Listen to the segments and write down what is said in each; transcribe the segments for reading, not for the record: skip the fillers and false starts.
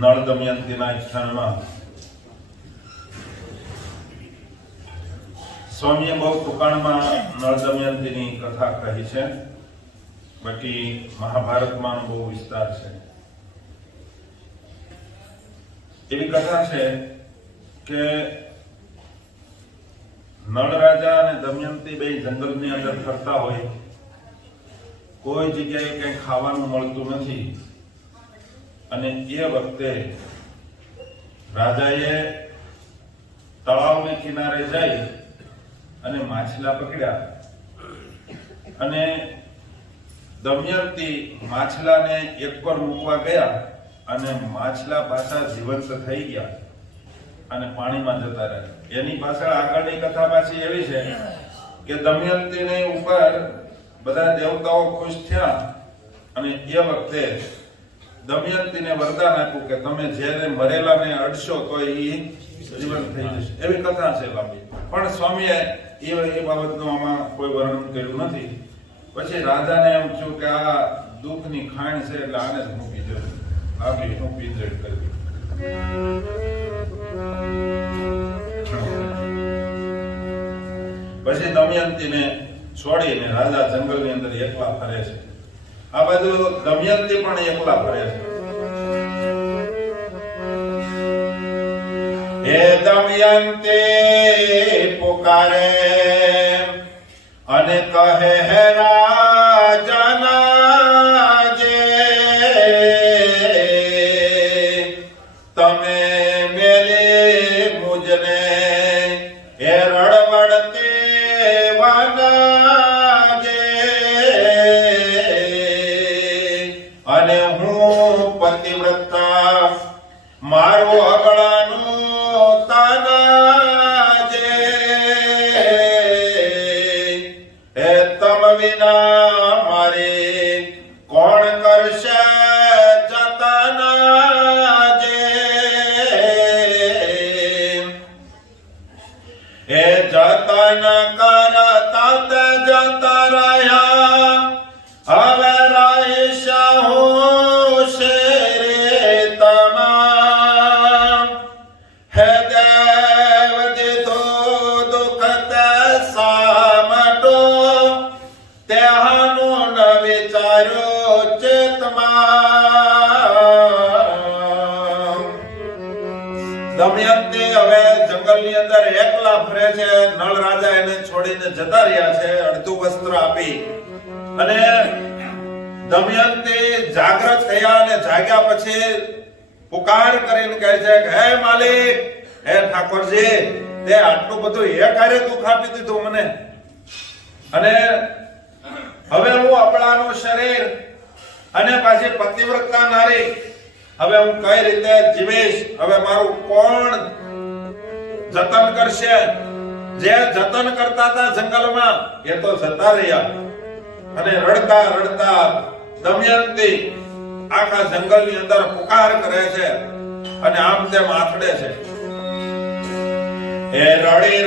નળ દમયંતીના સ્થાનમાં સ્વામીએ બહુ ટૂંકાણમાં નળ દમયંતીની કથા કહી છે, બાકી મહાભારતમાં બહુ વિસ્તાર છે. એવી કથા છે કે નળ રાજા અને દમયંતી બે જંગલની અંદર ફરતા હોય, કોઈ જગ્યાએ કંઈ ખાવાનું મળતું નથી અને એ વખતે રાજાએ તળાવને કિનારે જઈ અને માછલા પકડ્યા અને દમયંતી માછલાને એક પર મૂકવા ગયા અને માછલા પાછા જીવંત થઈ ગયા અને પાણીમાં જતા રહ્યા. એની પાછળ આગળની કથા પાછી એવી છે કે દમયંતીની ઉપર બધા દેવતાઓ ખુશ થયા અને એ વખતે દમયંતીને વરદાન આપ્યું કે તમે જેને મરેલાને અડશો તો એ જીવંત થઈ જશે. એવી કથા છે લાંબી, પણ સ્વામીએ એ બાબતનું આમાં કોઈ વર્ણન કર્યું નથી. પછી રાજાને એમ થયું કે આ દુઃખની ખાણ છે એટલે આને જ મૂકી દે, આગળ મૂકી દે કરી. પછી દમયંતીને છોડીને રાજા જંગલની અંદર એકલા ફરે છે. આ બાજુ દમયંતી પણ એકલા ફરે છે. હે દમયંતી પુકારે અને કહે હે રાજના જે તમે મેલે મુજને હે રડવડતે વાના જે અને હું પતિવ્રતા મારો અગળાનું તાના જે હે તમ વિના મારે કોણ કરશે જતના જે હે જતન કરતા તે જતા રહ્યા હવે રહીશ હું શેરે તમામ હે દેવ દીધો દુઃખ તે સામટો તેહાનું ન વિચાર્યો ચેતમાં. દમયંતી હવે જંગલની અંદર એકલા ફરે છે. નળ રાજા એને છોડીને જતા રહ્યા છે અડધું વસ્ત્ર આપી. અને દમયંતી જાગૃત થયા અને જાગ્યા પછી પુકાર કરીને કહે છે કે હે માલિક, હે ઠાકોરજી, તે આટલું બધું એક હારે દુઃખ આપી દીધું મને, અને હવે હું અબળાનું શરીર અને પાછી પતિવ્રતા નારી, હવે હું કઈ રીતે જીવીશ? હવે મારું કોણ જતન કરશે? જે જતન કરતા હતા જંગલમાં એ તો જતા રહ્યા. અને રડતા રડતા દમયંતી આખા જંગલની અંદર પુકાર કરે છે અને આમ તેમ આથડે છે. એ રડી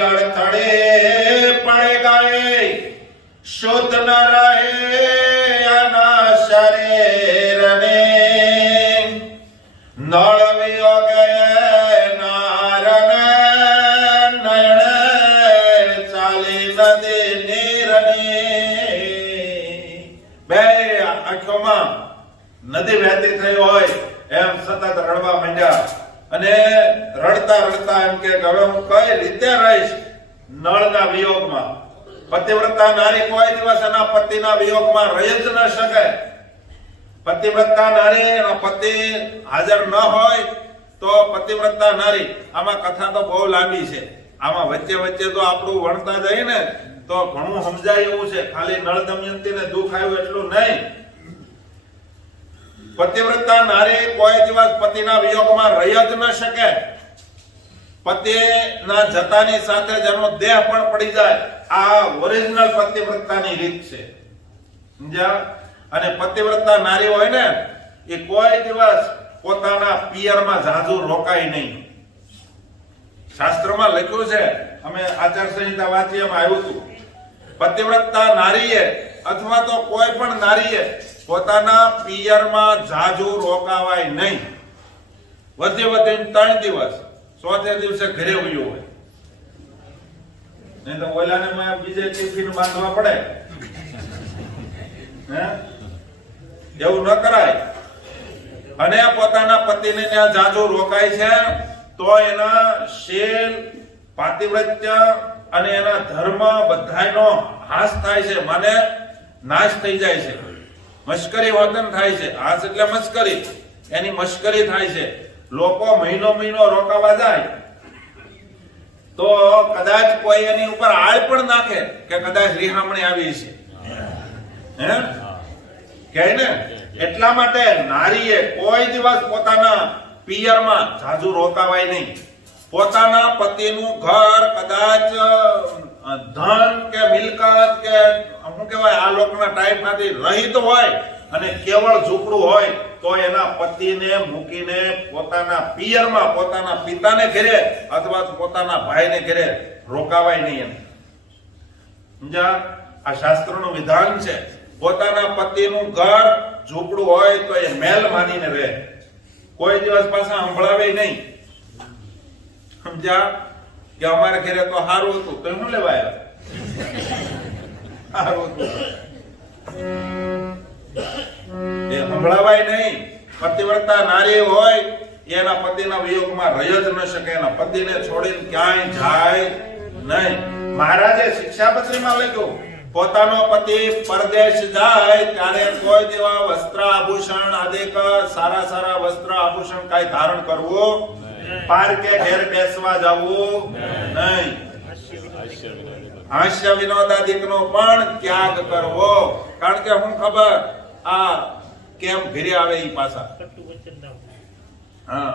લડ તડે પડે ગાય શુદ્ધ ન રહે આના શરીરને નળ વિયોગે નારણ નયન ચાલી નદી નીરની. બે આંખોમાં નદી વહેતી થઈ હોય એમ સતત રડવા માંડ્યા અને રડતા રડતા એમ કે હવે હું કઈ રીતે રહીશ નળના વિયોગમાં. પતિવ્રતા નારી કોઈ દિવસ એના પતિના વિયોગમાં રહી જ ન શકે. પતિવ્રતા નારી એનો પતિ હાજર ન હોય તો પતિવ્રતા નારી, આમાં કથા તો બહુ લાંબી છે, આમાં વચ્ચે વચ્ચે તો આપણું વણતા જઈએ ને તો ઘણું સમજાય એવું છે. ખાલી નળ દમયંતીને દુઃખ આવ્યું એટલું નહીં. પતિવ્રતા નારી કોઈ દિવસ પતિના વિયોગમાં રહી જ ન શકે. પતિના જતાની સાથે જેનો દેહ પણ પડી જાય, આ ઓરિજિનલ પતિવ્રતાની રીત છે. સમજ્યા? અને પતિવ્રતા નારી હોય ને એ કોઈ દિવસ પોતાના પિયરમાં જાજુ રોકાય નહીં. શાસ્ત્રમાં લખ્યું છે, અમે આચાર સંહિતા વાંચી એમાં આવ્યું હતું, પતિવ્રતા નારીએ અથવા તો કોઈ પણ નારીએ પોતાના પિયરમાં જાજુ રોકાવાય નહીં. વધે 3 દિવસ, ચોથે દિવસે ઘરે વયો હોય. નહીં તો ઓલાને બીજે ટિફિન બાંધવા પડે. એવું ન કરાય. અને પોતાના પતિને ત્યાં જાજુ રોકાય છે તો એના શીલ, પાતિવ્રત્ય અને એના ધર્મ બધાયનો હાસ થાય છે, મને નાશ થઈ જાય છે. મશ્કરી વર્તન થાય છે. હાસ એટલે મશ્કરી, એની મશ્કરી થાય છે. લોકો મહિનો રોકાવા જાય તો કદાચ કોઈ એની ઉપર આળ પણ નાખે કે કદાચ રિહામણી આવી છે, હે કે ને. એટલા માટે નારીએ કોઈ દિવસ પોતાના પિયરમાં જાજુ રોકાવાય નહીં. પોતાના પતિનું ઘર કદાચ ધન કે મિલકત કે શું કહેવાય આ લોકના ટાઈપમાંથી રહિત હોય અને કેવળ ઝૂંપડું હોય તો એના પતિને મૂકીને પોતાના પિયરમાં પોતાના પિતાને ઘરે અથવા પોતાના ભાઈને ઘરે રોકાવાય નહીં. એમ સમજ્યા? આ શાસ્ત્રનું વિધાન છે. પોતાના પતિનું ઘર ઝૂંપડું હોય તો એ મેલ માનીને રહે. કોઈ દિવસ પાછા સંભળાવે નહીં. સમજ્યા? કે અમારા ઘરે તો સારું હતું તો શું લેવા આવ્યા? સારું હતું એ સંભળાવાય નહીં. પતિવ્રતા નારી હોય એના પતિના વિયોગમાં રહી જ ન શકે. એના પતિને છોડીને ક્યાંય જાય નહીં. મહારાજે શિક્ષાપત્રીમાં લખ્યું, પોતાનો પતિ પરદેશ જાય ત્યારે કોઈ દેવા વસ્ત્ર આભૂષણ આદિક સારા વસ્ત્ર આભૂષણ કાંઈ ધારણ કરવું, પાર્કે ઘેર બેસવા જવું નહીં. હાસ્ય વિનોદાદિકનો પણ ત્યાગ કરવો. કારણ કે હું ખબર આ કેમ ઘરે આવે ઈ પાછા. હા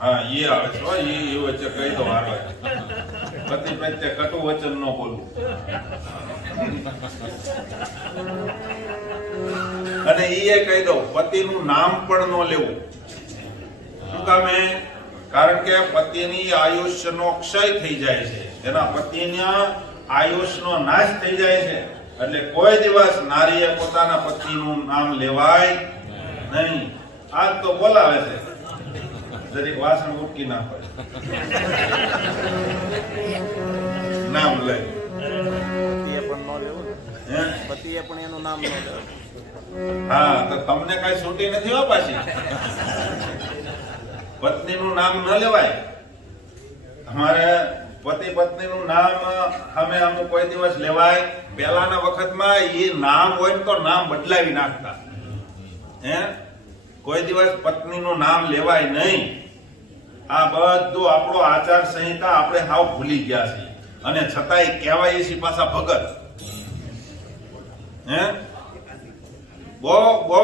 હા, એ આવે છે. એ વચ્ચે કહી દો, હારો પતિ પ્રત્યે કટુ વચન ન બોલવું. અને એ કહી દો, પતિનું નામ પણ ન લેવું. શું કામે? કારણ કે પતિની આયુષ્યનો ક્ષય થઈ જાય છે, એના પતિના આયુષ્યનો નાશ થઈ જાય છે. એટલે કોઈ દિવસ નારીએ પોતાના પતિનું નામ લેવાય નહીં. આજ તો બોલાવે છે, જરીક વાસણ ઉટકી નાખો, નામ લઈ. પતિએ પણ ન લેવું, પતિએ પણ એનું નામ ન લેવું. હા, તો તમને કઈ છૂટી નથી હો પાછી. પત્નીનું નામ ન લેવાય. અમારે પતિ પત્નીનું નામ અમે અમુક કોઈ દિવસ લેવાય. પહેલાના વખતમાં એ નામ હોય ને તો નામ બદલાવી નાખતા. હે, કોઈ દિવસ પત્નીનું નામ લેવાય નહીં. આ બધું આપણો આચાર સંહિતા આપણે હાવ ભૂલી ગયા છીએ. અને છતાંય કહેવાય છે પાછા ભગત. હે, બહુ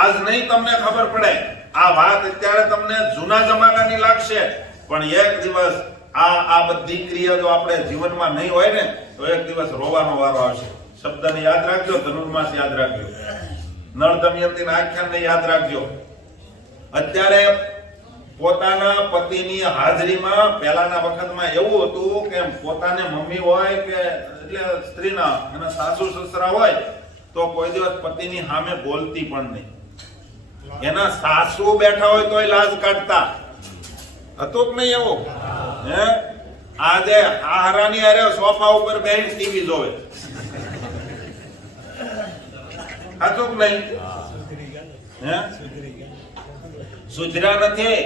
આજ નહીં તમને ખબર પડે. આ વાત અત્યારે તમને જૂના જમાનાની લાગશે, પણ એક દિવસ આ બધી ક્રિયા જો આપણે જીવનમાં નહીં હોય ને તો એક દિવસ રોવાનો વારો આવશે. શબ્દને યાદ રાખજો, ધનુર્માસ યાદ રાખજો, નળ દમયંતીના આખ્યાનને યાદ રાખજો. અત્યારે પોતાના પતિની હાજરીમાં પહેલાના વખતમાં એવું હતું કે પોતાને મમ્મી હોય કે એટલે સ્ત્રીના એના સાસુ સસરા હોય તો કોઈ દિવસ પતિની સામે બોલતી પણ નહીં. એના સાસુ બેઠા હોય તોય લાજ કાઢતા. હતું કે નહીં એવું? હે, આજે હારાની હારે સોફા ઉપર બેહીને ટીવી જોવે. હતું કે નહીં? હે, સુધર્યા નથી.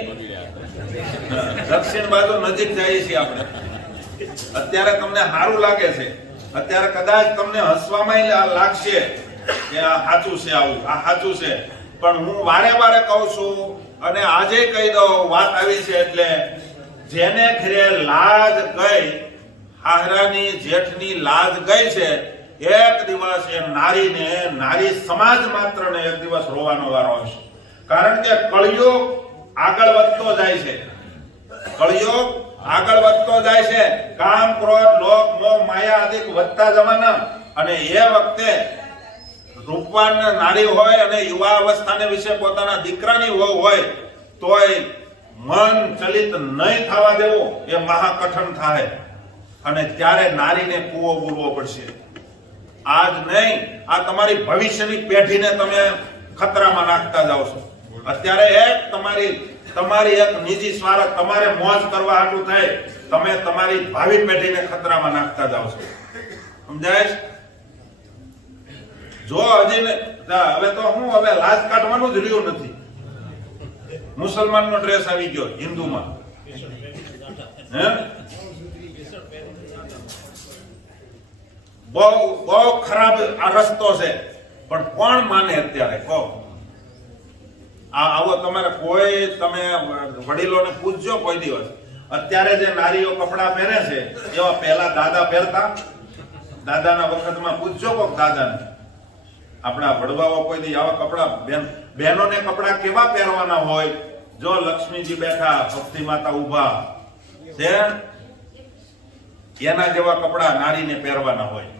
દક્ષિણ બાજુ નજીક જઈએ છીએ આપણે. અત્યારે તમને સારું લાગે છે, અત્યારે કદાચ તમને હસવામાં લાગશે કે આ સાચું છે, આવું આ સાચું છે, પણ હું વારે વારે કહું છું અને આજે કહી દઉં, વાત આવી છે એટલે જેને ઘરે લાજ ગઈ, હાહરાની જેઠની લાજ ગઈ છે, એક દિવસ એ નારીને, નારી સમાજ માત્રને એક દિવસ રોવાનો વારો આવશે. કારણ કે કળિયુગ આગળ વધતો જાય છે, કળિયુગ આગળ વધતો જાય છે, કામ ક્રોધ લોભ મોહ માયા આદિ વધતા જવાના. અને એ વખતે રૂપવાન નારી હોય અને યુવા અવસ્થાને વિશે પોતાના દીકરાની વહુ હોય તોય મન ચલિત નહીં થવા દેવું એ મહાકઠણ થાય. અને ત્યારે નારીને કૂવો બોલવો પડશે. આજ નહીં, આ તમારી ભવિષ્યની પેઢીને તમે ખતરામાં નાખતા જાઓ છો. અત્યારે એક તમારી એક નિજી સ્વાર્થ, તમારે મોજ કરવા હાટું થાય તમે તમારી ભાવિ પેઢીને ખતરામાં નાખતા જાઓ છો. સમજાય? જો હજી હવે તો હું હવે લાજ કાઢવાનું જ રહ્યું નથી. મુસલમાનનો ડ્રેસ આવી ગયો હિન્દુમાં, હે બહુ ખરાબ આ રસ્તો છે, પણ કોણ માને અત્યારે કહો? આવો તમારે કોઈ, તમે વડીલોને પૂછજો કોઈ દિવસ. અત્યારે જે નારીઓ કપડા પહેરે છે એવા પહેલા દાદા પહેરતા? દાદાના વખતમાં પૂછજો કોક દાદાને. આપણા વડવાઓ કોઈ દી આવા કપડા, બહેનોને કપડા કેવા પહેરવાના હોય? જો લક્ષ્મીજી બેઠા, ભક્તિ માતા ઉભા છે, એના જેવા કપડા નારીને પહેરવાના હોય.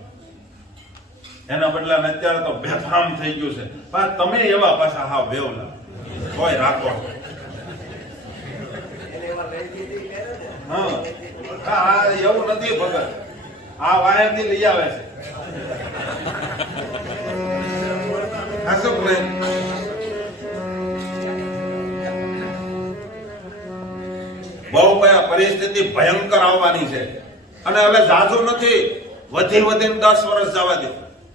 એના બદલે અત્યારે તો બેફામ થઈ ગયું છે. પણ તમે એવા પાછા હા વેવલા કોઈ રાખો. હા એવું નથી ભગત, આ વાયરથી લઈ આવે છે. બહુ પરિસ્થિતિ ભયંકર આવવાની છે. અને હવે જાજુ નથી, વધી વધીને 10 વર્ષ જવા દો.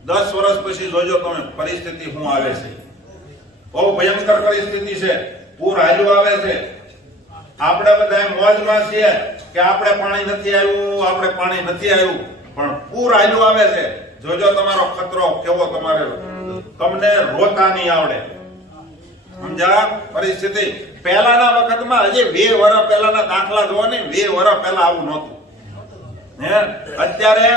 10 વર્ષ પછી જોજો તમે પરિસ્થિતિ શું આવે છે. બહુ ભયંકર પરિસ્થિતિ છે. પૂર હાલ્યું આવે છે. આપણે બધા મોજમાં છીએ કે આપણે પાણી નથી આવ્યું, આપણે પાણી નથી આવ્યું, પણ પૂર હાલ્યું આવે છે. જોજો તમારો ખતરો કેવો, તમારે તમને રોતા નહીં આવડે. સમજા પરિસ્થિતિ? પહેલાના વખતમાં હજી 20 વર્ષ પહેલાના દાખલા જોવો ને, 20 વર્ષ પહેલા આવું નહોતું. અત્યારે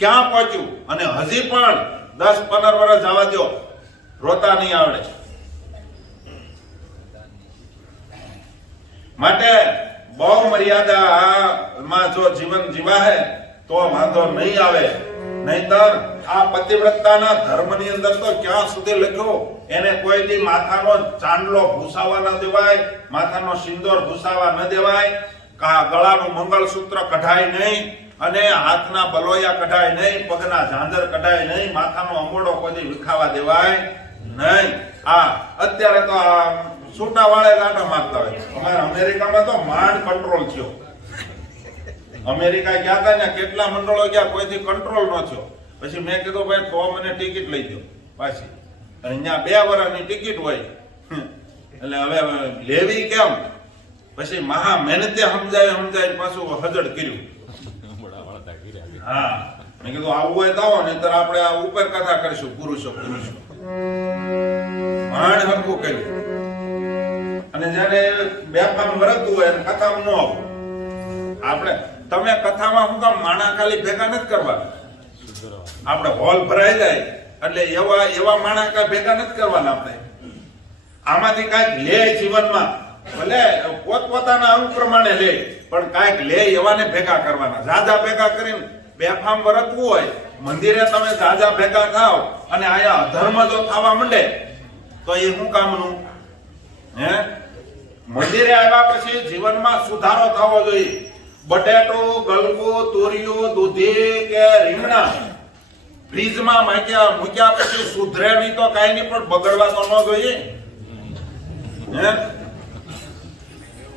ક્યાં પહોંચ્યું? અને હજી પણ 10-15 વર્ષ જવા દો, રોતા નહીં આવડે. માટે બહુ મર્યાદામાં જો જીવન જીવાય તો વાંધો નહીં આવે. નહીતર આ પતિવ્રતાના ધર્મની અંદર તો ક્યાં સુધી લખ્યો, એને કોઈ દી માથાનો ચાંદલો ભૂસાવા ન દેવાય, માથાનો સિંદૂર ભૂસાવા ન દેવાય, ગળાનું મંગળસૂત્ર કઢાય નહીં, અને હાથના બલોયા કઢાય નહીં, પગના ઝાંઝર કઢાય નહીં, માથાનો અંગોડો કોઈ દી વિખાવા દેવાય નહીં. અત્યારે તો આ છૂટા વાળે લાટા મારતા હોય. અમારા અમેરિકામાં તો માંડ કંટ્રોલ થયો. અમેરિકા ગયા હતા ને, કેટલા મંડળો ગયા, કોઈથી કંટ્રોલ ન થયો. પછી મેં કીધું ભાઈ તો મને ટિકિટ લઈ દો પાછી. અહીંયા 2 વર્ષની ટિકિટ હોય, એટલે હવે લેવી કેમ? પછી મહા મહેનતે સમજાય પાછું હજડ કર્યું. હા, મેં કીધું આવું હોય તો આવો, નહીતર આપણે આ ઉપર કથા કરીશું પુરુષો. માંડ હરખું કર્યું. અને જયારે બેફામ વરતતું હોય કથામાં ન આવું. તમે કથામાં શું કામ માણા ખાલી ભેગા નથી કરવાના? આપણે હોલ ભરાઈ જાય એટલે એવા માણા કાંઈ ભેગા નથી કરવાના. આપણે આમાંથી કાંઈક લે જીવનમાં, ભલે પોતપોતાના અંગ પ્રમાણે લે, પણ કાંઈક લે એવાને ભેગા કરવાના. જાજા ભેગા કરીને બેફામ વરતવું હોય, મંદિરે તમે જાજા ભેગા થાવ અને આયા અધર્મ જો થવા માંડે તો એ શું કામનું? મંદિરે આવ્યા પછી જીવનમાં સુધારો થવો જોઈએ. બટેટું, ગલકું, તુરિયું, દૂધી કે રીંગણા ફ્રીજમાં મૂક્યા પછી સુધરે નહીં તો કાંઈ નહીં, પણ બગડવા તો ન જોઈએ.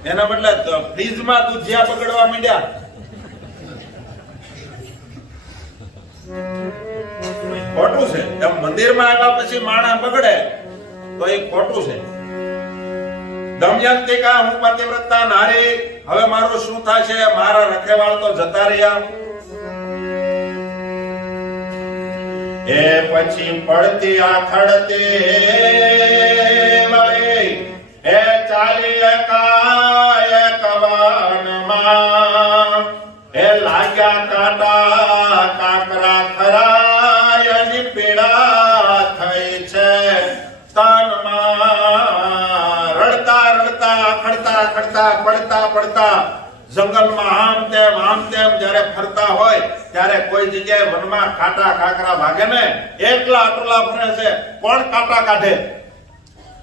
એના બદલે ફ્રીજમાં દૂધિયા બગડવા માંડ્યા. ખોટું છે. એમ મંદિરમાં આવ્યા પછી માણસ બગડે તો એ ખોટું છે. દમયંતિકા હું પતિવ્રતા નારી હવે મારું શું થશે? મારા રખેવાળ તો જતા રહ્યા. એ પછી પડતી આખડતી વળી એ ચાલી કાય કવાનમાં એ લાગ્યા કાંટા કાંકરા ખરાય ની પીડા થઈ છે તનમાં. રડતા રડતા આખડતા આખડતા પડતા પડતા જંગલમાં આમ તેમ જ્યારે ફરતા હોય ત્યારે કોઈ જગ્યાએ વનમાં કાંટા કાંકરા વાગે ને એકલા આટલા ફરે છે, કોણ કાંટા કાઢે?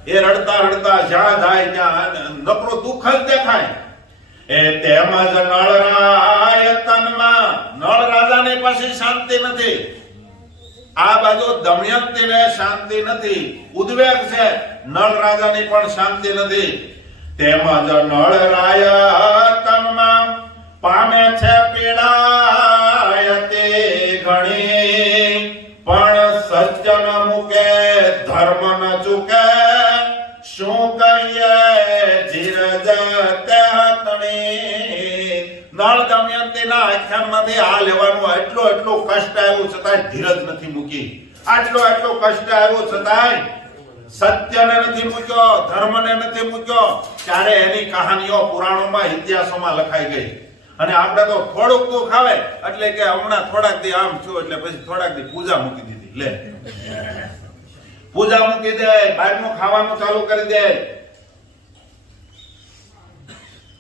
એ રડતા રડતા જ્યાં જાય ત્યાં નકરું દુઃખ જ દેખાય. એ તેમજ નળરાય તનમાં, નળ રાજાની પાસે શાંતિ નથી. આ બાજુ દમયંતીને શાંતિ નથી, ઉદ્વેગ છે. નળ રાજાની પણ શાંતિ નથી. તેમજ નળરાય તનમાં પામે છે પીડા તે ઘણી, પણ સજ્જન મૂકે ધર્મ ન ચૂકે, શું કહીએ ધીરજ તે તણી. નળ દમયંતીના આખ્યાનમાંથી આ લેવાનું એટલું કષ્ટ આવ્યું છતાંય ધીરજ નથી મૂકી. આટલું કષ્ટ આવ્યું છતાંય સત્યને નથી મૂક્યો, ધર્મને નથી મૂક્યો. ત્યારે એની કહાનીઓ પુરાણોમાં ઇતિહાસોમાં લખાઈ ગઈ. અને આપણે તો થોડુંક દુઃખ આવે એટલે કે હમણાં થોડાક દી આમ થયું એટલે પછી થોડાક દી પૂજા મૂકી દીધી. લે પૂજા મૂકી દે, બહારનું ખાવાનું ચાલુ કરી દે.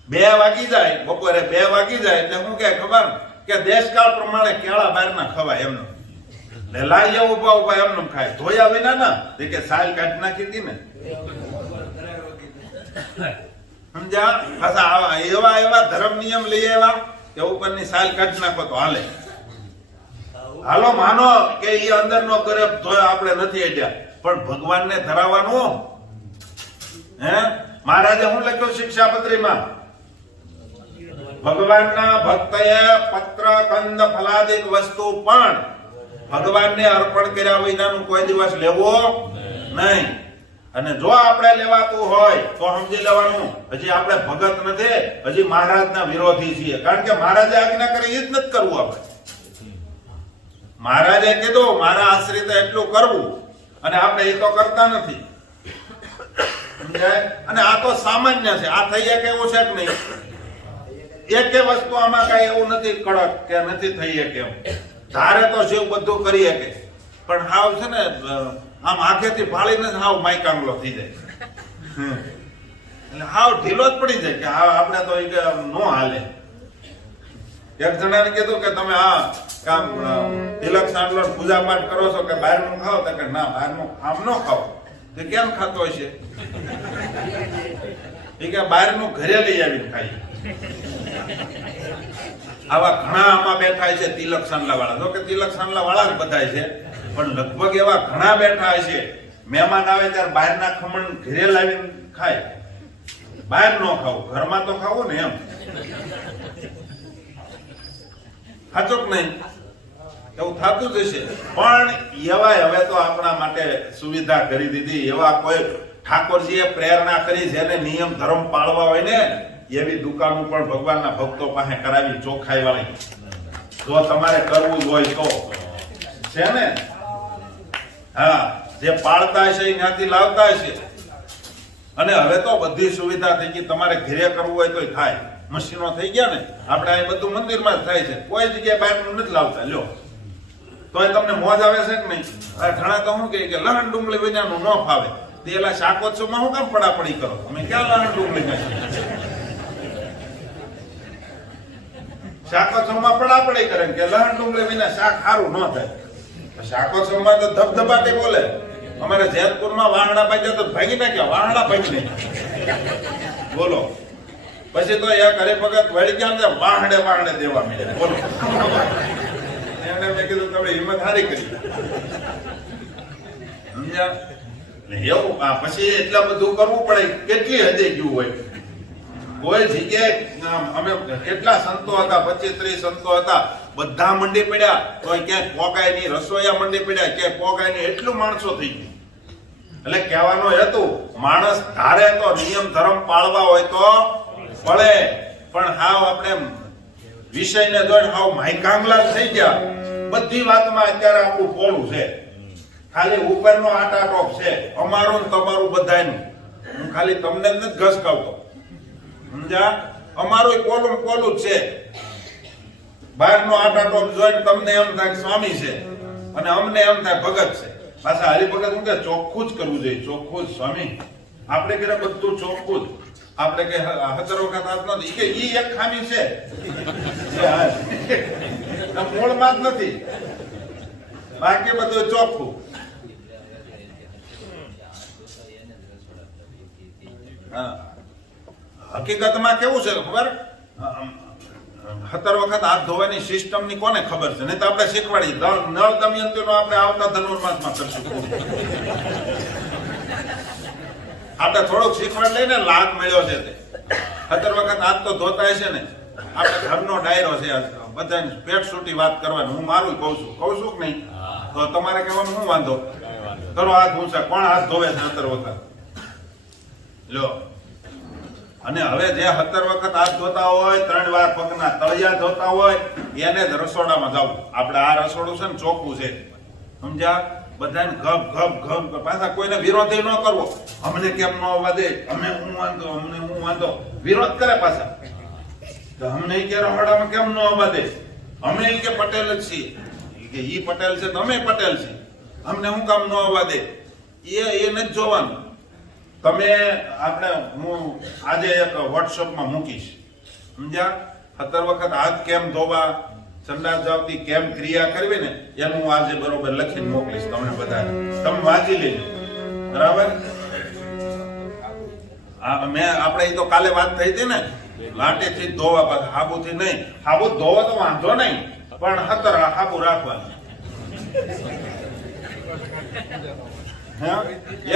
2 વાગી જાય, બપોરે 2 વાગી જાય એટલે શું કે ખબર કે દેશકાળ પ્રમાણે કેળા બહારના ખવાય એમનું. લાઈ ઉભા ઉભા એમનું ખાય, ધોયા વિના ના. કે સાલ કાઢી નાખી હતી ને, સમજ્યા? પાછા એવા ધર્મ નિયમ લઈ આવ્યા કે ઉપરની સાલ કાઢી નાખો તો હાલે. હાલો માનો કે એ અંદર નો કરે ધોયા આપણે નથી અડ્યા, પણ ભગવાનને ધરાવવાનું. હે મહારાજે શું લખ્યું શિક્ષાપત્રીમાં? ભગવાનના ભક્તએ પત્ર કંદ ફલાદિક વસ્તુ પણ ભગવાનને અર્પણ કર્યા વિનાનું કોઈ દિવસ લેવો નહીં. અને જો આપણે લેવાતું હોય તો સમજી લેવાનું હજી આપણે ભગત નથી, હજી મહારાજના વિરોધી છીએ. કારણ કે મહારાજે આજ્ઞા કરી એ જ નથી કરવું. આપણે મહારાજે કીધું મારા આશ્રિત એટલું કરવું, અને આપણે એ તો કરતા નથી. સમજાય? અને આ તો સામાન્ય છે. આ થઈ શકે એવું છે કે નહીં? એક વસ્તુ આમાં કઈ એવું નથી કડક કે નથી થઈ શકે એમ. ધારે તો શિવ બધું કરી શકે, પણ હાવ છે ને આમ આંખેથી ભાળીને હાવ માયકાંગલો થઈ જાય. એટલે હાવ ઢીલો જ પડી જાય કે આપણે તો નો હાલે. એક જણાને કીધું કે તમે કામ તિલક સાંડલો પૂજા પાઠ કરો છો કે બહારનું ખાઓ? તો કે ના, બહારનું આમ ન ખાઓ. તો કેમ ખાતો હશે? એ કે બહારનું ઘરે લઈ આવીને ખાઈએ. આવા ઘણા આમાં બેઠા છે તિલક સાંડલા વાળા. જો કે તિલક સાંડલા વાળા જ બધા છે, પણ લગભગ એવા ઘણા બેઠા છે મહેમાન આવે ત્યારે બહારના ખમણ ઘરે લાવીને ખાય. બહાર ન ખાવું, ઘરમાં તો ખાવું ને એમ. સાચું કે નહીં? એવું થતું જ હશે. પણ એવા હવે તો આપણા માટે સુવિધા કરી દીધી. એવા કોઈ ઠાકોરજીએ પ્રેરણા કરી જેને નિયમ ધર્મ પાળવા હોય ને એવી દુકાનો પણ ભગવાનના ભક્તો પાસે કરાવી, ચોખ્ખાઈ વાળી. જો તમારે કરવું જ હોય તો છે ને. હા, જે પાળતા હશે ત્યાંથી લાવતા હશે. અને હવે તો બધી સુવિધા થઈ ગઈ. તમારે ઘરે કરવું હોય તોય થાય. મશીનો થઈ ગયા ને. આપણે અહીં બધું મંદિરમાં જ થાય છે, કોઈ જગ્યાએ બહારનું નથી લાવતા. લ્યો તોય તમને મોજ આવે છે કે નહીં? ઘણા તો શું કે લહણ ડુંગળી વિનાનું ન ફાવે. પેલા શાકોત્સવમાં શું કામ પડાપડી કરો? અમે ક્યાં લહણ ડુંગળી નાખી? શાકોત્સવમાં પડાપડી કરે કે લહણ ડુંગળી વિના શાક સારું ન થાય. શાકોત્સવમાં તો ધબધબાટી બોલે. અમારે જેતપુરમાં વાંગડા ભાગ્યા તો ભાગી નાખ્યા, વાંગડા ભાગી નાખ્યા. બોલો પછી તો એક હરિભગત વળી ગયા ને વાંગડે દેવા મળ્યા. બોલો એને મેં કીધું તમે હિંમત હારી કરી. સમજ્યા? એવું પછી એટલા બધું કરવું પડે. કેટલી હદે ગયું હોય. કોઈ જગ્યાએ અમે કેટલા સંતો હતા, 25-30 સંતો હતા, બધા મંડી પડ્યા તો ક્યાંક પોગાય નહીં. રસોઈયા મંડી પડ્યા ક્યાંક પોગાય નહીં. એટલું માણસો થઈ ગયું. એટલે કહેવાનું હતું માણસ ધારે તો નિયમ ધર્મ પાળવા હોય તો પડે. પણ હાવ આપણે વિષયને જોઈને હાવ માયકાંગલા થઈ ગયા. બધી વાતમાં અત્યારે આપણું પોલું છે, ખાલી ઉપરનો આટા ટોપ છે, અમારું ને તમારું બધાનું. હું ખાલી તમને જ નથી ઘસકાવતો, સમજ્યા? અમારું પોલું જ છે. બહારનો આટા ટોપ જોઈને તમને એમ થાય સ્વામી છે અને અમને એમ થાય ભગત છે. પાછા હરિભગત હું કે ચોખ્ખું જ કરવું જોઈએ, ચોખ્ખું જ. સ્વામી આપણે કે બધું ચોખ્ખું જ. આપણે કે 17 વખત હાથ નથી કે ઈ એક ખામી છે, મૂળમાં જ નથી, બાકી બધું ચોખ્ખું. હકીકતમાં કેવું છે ખબર? 17 વખત હાથ ધોવાની સિસ્ટમ ની કોને ખબર છે? નહીં તો આપણે શીખવાડી નળ દમયંતીનો આપણે આવતા ધનુર્માસમાં કરશું. આપણે થોડોક શીખવાડ લઈને લાભ મળ્યો છે. તે 17 વખત હાથ તો ધોતા હશે ને. આપણે ઘરનો ડાયરો છે, બધાને પેટ છૂટી વાત કરવાની. હું મારું કહું છું કે નહીં? તો તમારે કહેવાનું શું વાંધો? કરો હાથ ઊંચા. કોણ હાથ ધોવે છે 17 વખત? લો. અને હવે જે 17 વખત હાથ ધોતા હોય, 3 વાર પગના તળિયા ધોતા હોય, એને જ રસોડામાં જવું. આપણે આ રસોડું છે ને ચોખ્ખું છે, સમજ્યા? બધાને ગપ ગપ ગપ. પાછા કોઈને વિરોધી ન કરવો. અમને કેમ ન આવવા દે, અમે હું વાંધો, અમને હું વાંધો, વિરોધ કરે પાછા. તો અમને કે રસોડામાં કેમ ન આવવા દે? અમે કે પટેલ જ છીએ, કે ઈ પટેલ છે તો અમે પટેલ છીએ, અમને હું કામ ન આવવા દે? એ નથી જોવાનું. તમે આપણે હું આજે એક વોટ્સઅપમાં મૂકીશ, સમજ્યા? 17 વખત હાથ કેમ ધોવા, સંડાસ જવાબથી કેમ ક્રિયા કરવી ને એનું હું આજે બરોબર લખીને મોકલીશ તમને બધાને. તમે વાંચી લેજો, બરાબર? આપણે તો કાલે વાત થઈ હતી ને, લાટેથી ધોવા, પાછા હાબુથી નહીં. હાબુ ધોવો તો વાંધો નહીં, પણ 17 હાબુ રાખવાનું.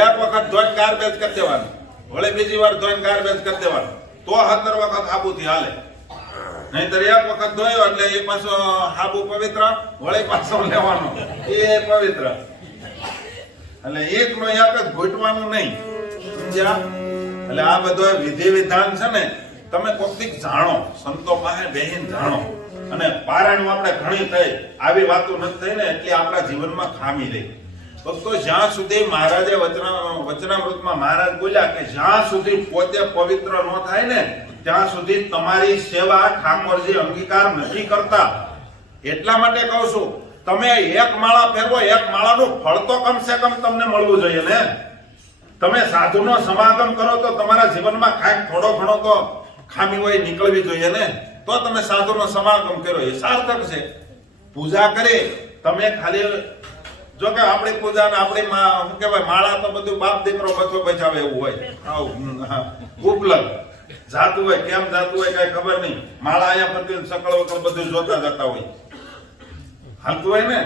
એક વખત ધોઈને ગાર્બેજ કરી દેવાનું, વળી બીજી વાર ધોઈને ગાર્બેજ કરી દેવાનું, તો 17 વખત હાબુથી હાલે. નહીતર એક વખત ધોયો એટલે એ પાછો હાબુ પવિત્ર, વળી પાછો લેવાનો એ પવિત્ર. એટલે એકનો એક જ ઘૂંટવાનું નહીં, સમજ્યા? એટલે આ બધો વિધિ વિધાન છે ને, તમે કોઈક જાણો, સંતો પાસે બેહીને જાણો. અને પારાયણ આપણે ઘણી થઈ, આવી વાતો નથી થઈ ને એટલે આપણા જીવનમાં ખામી રહી. તો જ્યાં સુધી મહારાજે વચનામૃતમાં મહારાજ બોલ્યા કે જ્યાં સુધી પોતે પવિત્ર ન થાય ને ત્યાં સુધી તમારી સેવા ઠાકોરજી અંગીકાર નથી કરતા. એટલા માટે કહું છું, તમે એક માળા ફેરવો, એક માળાનું ફળ તો કમસે કમ તમને મળવું જોઈએ ને. તમે સાધુનો સમાગમ કરો તો તમારા જીવનમાં કાંઈક થોડો ઘણો તો ખામી હોય નીકળવી જોઈએ ને. તો તમે સાધુનો સમાગમ કર્યો એ સાર્થક છે. પૂજા કરી તમે ખાલી, જો કે આપણી પૂજા ને આપણી શું કહેવાય માળા તો બધું બાપ દીકરો બચો બચાવે એવું હોય, ઉપલબ્ધ જાતું હોય, કેમ જાતું હોય કઈ ખબર નહીં. માળા અહીંયા ફરતી સકળ વકળ બધું જોતા જતા હોય, હાલતું હોય ને,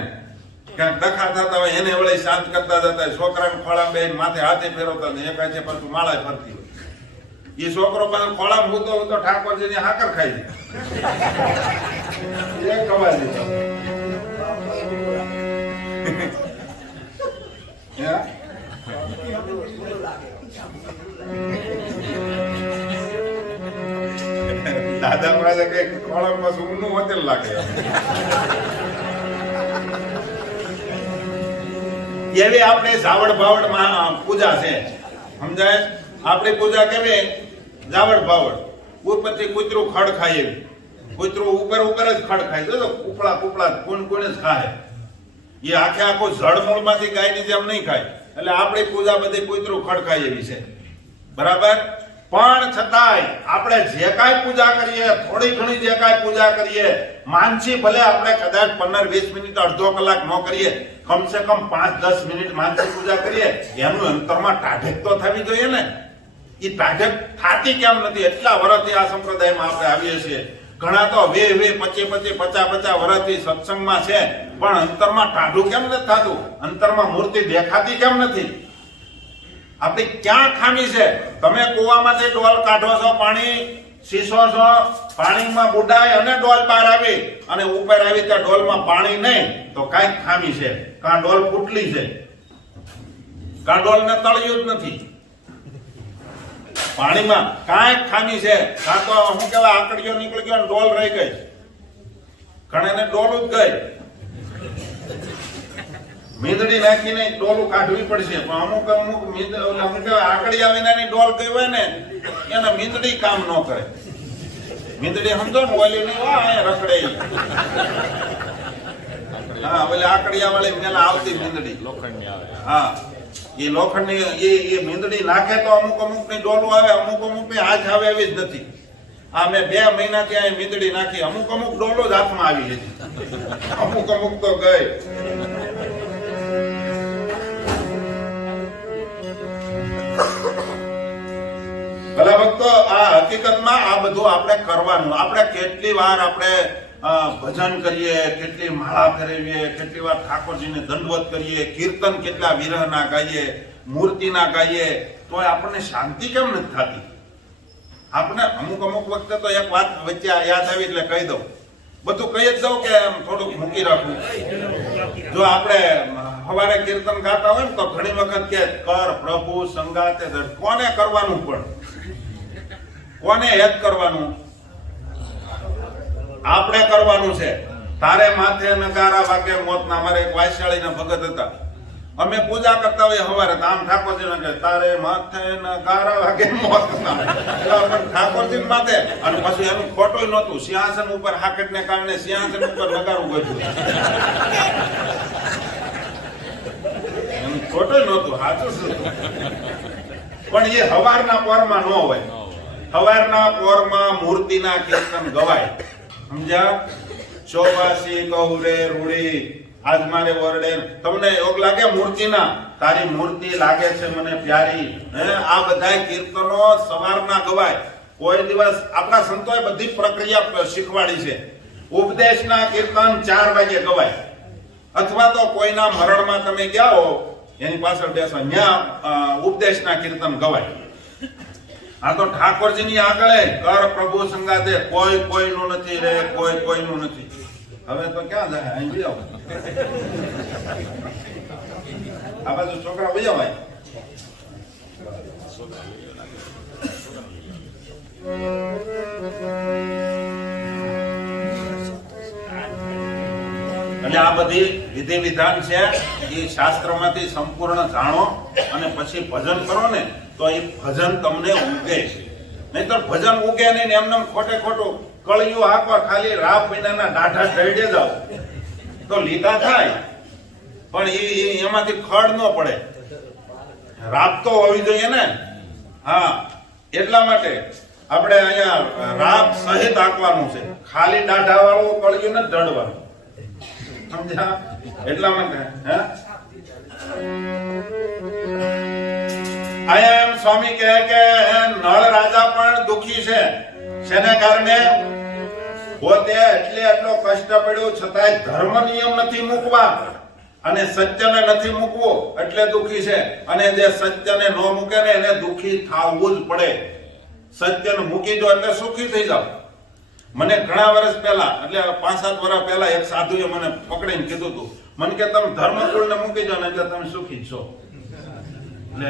ક્યાંક ડખા થતા હોય એને વળી શાંત કરતા જતા હોય. છોકરાને ખોળામાં બેહીને માથે હાથે ફેરવતા ને એક હાથે પાછું માળા ફરતી હોય. એ છોકરો પાછો ખોળામાં હું તો ઠાકોરજીની હાકર ખાઈ જાય, એ ખબર દીધો. દાદા પાસે કઈ ખોળામાં ઊંઘનું હોટેલ લાગે. એવી આપણે ઝાવડ ભાવડ પૂજા છે, સમજાય? આપણી પૂજા કેવી ઝાવડ ભાવડ, ઉપરથી કૂતરું ખડ ખાય એવી. કૂતરું ઉપર ઉપર જ ખડ ખાય, જો કુપડા કુપડા કોણ કોણ જ ખાય. એ આખે આખું જળમૂળ માંથી ગાયની જેમ નહીં ખાય. એટલે આપણી પૂજા બધી કૂતરું ખડ ખાય એવી છે, બરાબર? પણ છતાંય આપણે જે કાંઈ પૂજા કરીએ, થોડી ઘણી જે કાંઈ પૂજા કરીએ, માનસી ભલે આપણે કદાચ 15-20 મિનિટ અડધો કલાક ન કરીએ, કમસે કમ 5-10 મિનિટ માનસી પૂજા કરીએ, એનું અંતરમાં ટાઢક તો થવી જોઈએ ને. એ ટાઢક થાતી કેમ નથી? એટલા વર્ષથી આ સંપ્રદાયમાં આપણે આવીએ છીએ. ઘણા તો 20-25-50 વર્ષથી સત્સંગમાં છે, પણ અંતરમાં ટાઢું કેમ નથી થતું? અંતરમાં મૂર્તિ દેખાતી કેમ નથી? આપણી ક્યાં ખામી છે? તમે કુવામાંથી ડોલ કાઢો છો, પાણી શીશો છો, પાણીમાં બુડાય અને ડોલ બહાર આવી અને ઉપર આવી ત્યાં ડોલમાં પાણી નહીં, તો કાંઈક ખામી છે. કાં ડોલ ફૂટલી છે, કાં ડોલને તળિયું જ નથી. પાણીમાં કાંઈક ખામી છે, કાં તો શું કહેવાય આકડીઓ નીકળી ગયો ને ડોલ રહી ગઈ, ઘણાને ડોલ જ ગઈ, મીંદડી નાખીને ડોલું કાઢવી પડશે, પણ અમુક આકડિયા વિનાની ડોલ ગઈ હોય ને એને મીંદડી કામ ન કરે. મીંદડી સમજો ને ઓલી નહીં હોય રખડે, હા ઓલી આકડિયા વાળી પેલા આવતી મીંદડી લોખંડની આવે, હા એ લોખંડની એ મીંદડી નાખે તો અમુક ની ડોલું આવે, અમુક ની હાથ આવે એવી જ નથી. આ મેં 2 મહિના ત્યાં મીંદડી નાખી, અમુક ડોલો જ હાથમાં આવી હતી, અમુક તો ગઈ. ભલા ભક્તો, આ હકીકતમાં આ બધું આપણે કરવાનું. આપણે કેટલી વાર આપણે ભજન કરીએ, કેટલી માળા ફેરવીએ, કેટલી વાર ઠાકોરજીને દંડવત કરીએ, કીર્તન કેટલા વિરહના ગાઈએ, મૂર્તિના ગાઈએ, તો આપણને શાંતિ કેમ નથી થતી? આપણે અમુક વખતે તો એક વાત વચ્ચે યાદ આવી એટલે કહી દઉં, બધું કહી જ દઉં કે થોડુંક મૂકી રાખવું. જો આપણે સવારે કીર્તન ગાતા હોય ને તો ઘણી વખત કે કર પ્રભુ સંગાતે દર, કોને કરવાનું? પણ કોને યાદ કરવાનું? આપણે કરવાનું છે. તારે માથે નગારા વાગે મોતના. અમારે એક વાયશાળીના ભગત હતા, અમે પૂજા કરતા હોઈએ સવારે, આમ ઠાકોરજીને કહે તારે માથે નગારા વાગે મોતના, એટલે ઠાકોરજી માથે. અને પછી એનું ખોટું નહોતું, સિંહાસન ઉપર હાકટને કારણે સિંહાસન ઉપર નગારું ગયું, ખોટું નહોતું, સાચું શું. પણ એ સવારના પોરમાં ન હોય. સવારના પોરમાં મૂર્તિના કીર્તન ગવાય, સમજ્યા? ચોવાસી કହୁરે રૂડી આજ મારે વરડે. તમને યોગ લાગે મૂર્તિના? તારી મૂર્તિ લાગે છે મને પ્યારી. આ બધા કીર્તનો સવારના ગવાય. કોઈ દિવસ આપણા સંતોએ બધી પ્રક્રિયા શીખવાડી છે. ઉપદેશના કીર્તન 4 વાગે ગવાય, અથવા તો કોઈના મરણમાં તમે ગયા હો એની પાછળ બેસો, ત્યાં ઉપદેશના કીર્તન ગવાય. આ તો ઠાકોરજીની આગળ કર પ્રભુ સંગાતે, કોઈનું નથી રે, કોઈનું નથી. હવે તો ક્યાં જાય? અહીં બી આવો, આ બાજુ છોકરા બી આવાય. એટલે આ બધી વિધિ વિધાન છે એ શાસ્ત્રમાંથી સંપૂર્ણ જાણો અને પછી ભજન કરો ને તો એ ભજન તમને ઉગે છે. નહીતર ભજન ઉગે નહીં ને એમને ખોટે ખોટું કળિયું હાકવા ખાલી રાપ મહિનાના દાઢા ઢળે જાવ તો લીધા થાય, પણ એમાંથી ખડ ન પડે. રાપ તો હોવી જોઈએ ને. હા, એટલા માટે આપણે અહીંયા રાપ સહિત હાંકવાનું છે, ખાલી દાઢા વાળું કળિયું ને ઢળવાનું, સમજ્યા? એટલા માટે અહીંયા એમ સ્વામી કહે કે નળ રાજા પણ દુખી છે. શેને કારણે? પોતે એટલો કષ્ટ પડ્યો છતાંય ધર્મ નિયમ નથી મૂકવા અને સત્યને નથી મૂકવો એટલે દુખી છે. અને જે સત્યને ન મૂકે ને એને દુખી થવું જ પડે. સત્યને મૂકી દો એટલે સુખી થઈ જાવ. મને ઘણા વર્ષ પહેલા, એટલે 5-7 વર્ષ પહેલા એક સાધુએ મને પકડીને કીધું હતું, મને કે તમે ધર્મકુળ ને મૂકી દો ને એટલે તમે સુખી જ છો. એટલે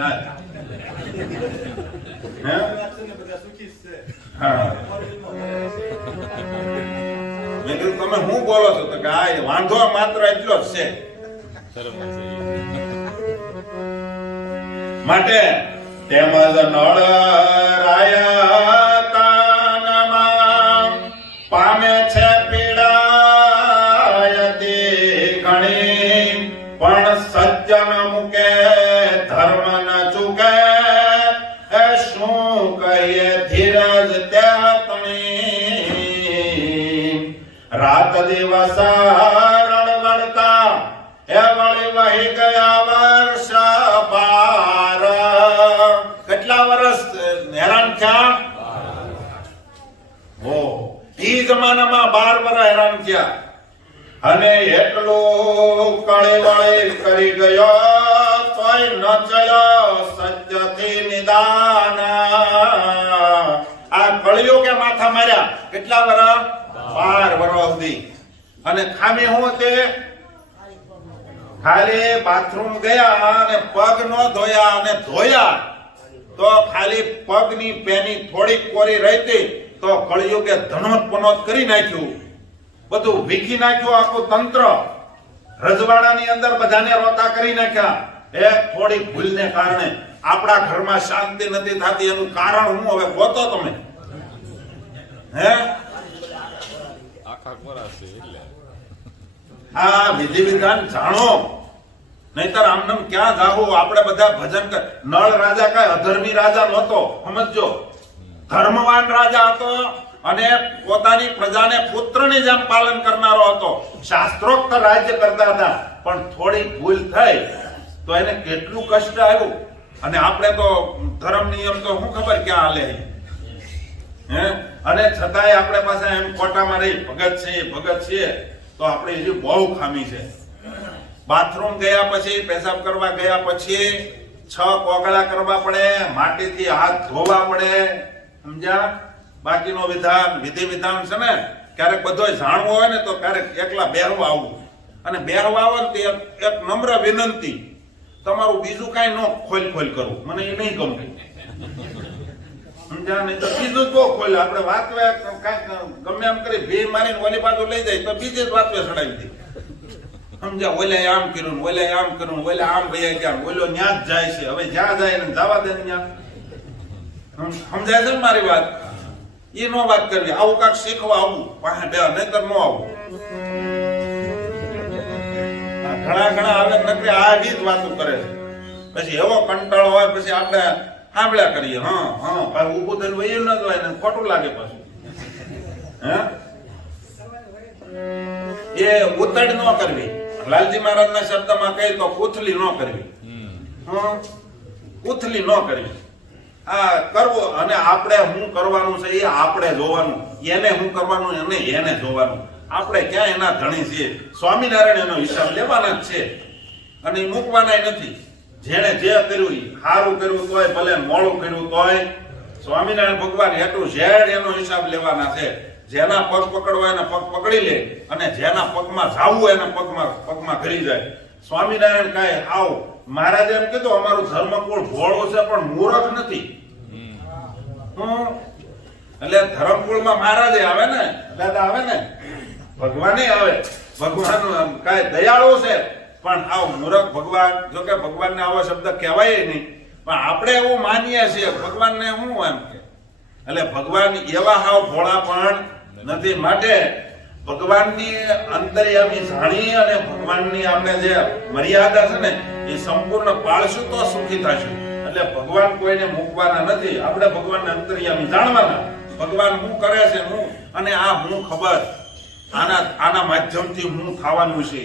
મેં કીધું તમે શું બોલો છો? તો કે આ વાંધો માત્ર એટલો જ છે. માટે તેમજ નળ રાયા પામે છે પીડાયતી ઘણી, પણ સજ્જન મૂકે ધર્મ ન ચૂકે. શું કહીએ ધીરજ તે તણી, રાત દિવસ રણવડતા એ વળી વહી ગયા વર્ષ બાર. કેટલા વર્ષ હેરાન થયા? ઈ જમાનામાં 12 વર્ષ હેરાન થયા. અને એટલું કળીવળી કરી ગયો તોય ન ચયો સજ્જથી નિદાન. આ કળિયુગે માથા માર્યા કેટલા વર્ષ? 12 વર્ષ સુધી. અને ખામી શું હતી? ખાલી બાથરૂમ ગયા અને પગ ન ધોયા અને ધોયા તો ખાલી પગની પેની થોડીક કોરી રહેતી તો કળિયુગે ધનોત પનોત કરી નાખ્યું, બધું વીખી નાખ્યું, આખું તંત્ર રજવાડાની અંદર બધાને રોતા કરી નાખ્યા. એક થોડી ભૂલને કારણે આપણા ઘરમાં શાંતિ નથી થતી. એનું કારણ હું હવે ગોતો તમે. હે આખા કોરાશે એટલે આ વિધિ વિધાન જાણો, નહીતર આમનામ ક્યાં જાવું? આપણે બધા ભજન કર. નળ રાજા કઈ અધર્મી રાજા નહોતો, સમજો. ધર્મવાન રાજા હતો અને પોતાની પ્રજાને પુત્રની જેમ પાલન કરનારો હતો. શાસ્ત્રોક્ત રાજ્ય કરતા હતા, પણ થોડી ભૂલ થઈ તો એને કેટલું કષ્ટ આવ્યું. અને આપણે તો ધર્મ નિયમ તો શું ખબર ક્યાં હાલે હે. અને છતાંય આપણે પાસે એમ ખોટામાં રહી ભગત છે તો આપણે હજી બહુ ખામી છે. બાથરૂમ ગયા પછી, પેશાબ કરવા ગયા પછી 6 કોગળા કરવા પડે, માટીથી હાથ ધોવા પડે, સમજ્યા? બાકીનો વિધિ વિધાન છે ને, ક્યારેક બધોય જાણવો હોય ને તો ક્યારેક એકલા બેહવા આવવું. અને બેહવા આવો ને એક નમ્ર વિનંતી, તમારું બીજું કાંઈ ન ખોલ કરવું, મને એ નહીં ગમે, સમજ્યા? નહીં તો બીજું જ બહુ ખોલ. આપણે વાતવે ગમે એમ કરી ભી મારીને ઓલી બાજુ લઈ જાય તો બીજી જ વાતવે ચડાવી દે, સમજ્યા? ઓલે આમ કર્યું, ઓલે આમ કર્યું, ઓલે આમ ભૈયા ગયા, ઓલો ન્યા જ જાય છે. હવે જ્યાં જાય ને જવા દે ત્યાં. સમજાય છે ને મારી વાત? એ નો વાત કરવી. આવું કાંક શીખવા આવું પાસે બે, નહીતર નો આવું. ઘણા આવે નકરી આવી જ વાતો કરે છે. પછી એવો કંટાળો હોય, પછી આપણે સાંભળ્યા કરીએ. હા ઉભું થઈને વયું ન જવાય ને ખોટું લાગે પાછું. હે એ ઉતડ ન કરવી. લાલજી મહારાજના શબ્દમાં કહે તો કૂથલી ન કરવી. કૂથલી ન કરવી. આ કરવો. અને આપણે શું કરવાનું છે એ આપણે જોવાનું, એને શું કરવાનું એને જોવાનું. આપણે ક્યાં એના ધણી છીએ? સ્વામિનારાયણ એનો હિસાબ લેવાના જ છે અને એ મૂકવાના નથી. જેને જે કર્યું સારું કર્યું તોય ભલે, મોડું કર્યું તોય સ્વામિનારાયણ ભગવાન એટલું ઝેડ એનો હિસાબ લેવાના છે. જેના પગ પકડવા એના પગ પકડી લે, અને જેના પગમાં જાવું એના પગમાં ઘડી જાય. સ્વામિનારાયણ કાંઈ આવ મહારાજે એમ કીધું અમારું ધર્મકુળ ભોળું છે પણ મૂર્ખ નથી. એટલે ધર્મકુળમાં મહારાજે આવે ને, દાદા આવે ને, ભગવાને આવે. ભગવાન કાંઈ દયાળુ છે પણ આવ મૂર્ખ ભગવાન. જોકે ભગવાનને આવો શબ્દ કહેવાય નહીં, પણ આપણે એવું માનીએ છીએ ભગવાનને. હું એમ કે એટલે ભગવાન એવા હાવ ભોળા પણ નથી. માટે ભગવાનની અંતર્યામી જાણી અને ભગવાનની આપણે જે મર્યાદા છે ને એ સંપૂર્ણ પાળશું તો સુખી થશું. એટલે ભગવાન કોઈને મૂકવાના નથી. આપણે ભગવાનને અંતર્યામી જાણવાના. ભગવાન શું કરે છે, હું અને આ હું ખબર, આના માધ્યમથી હું થવાનું છે,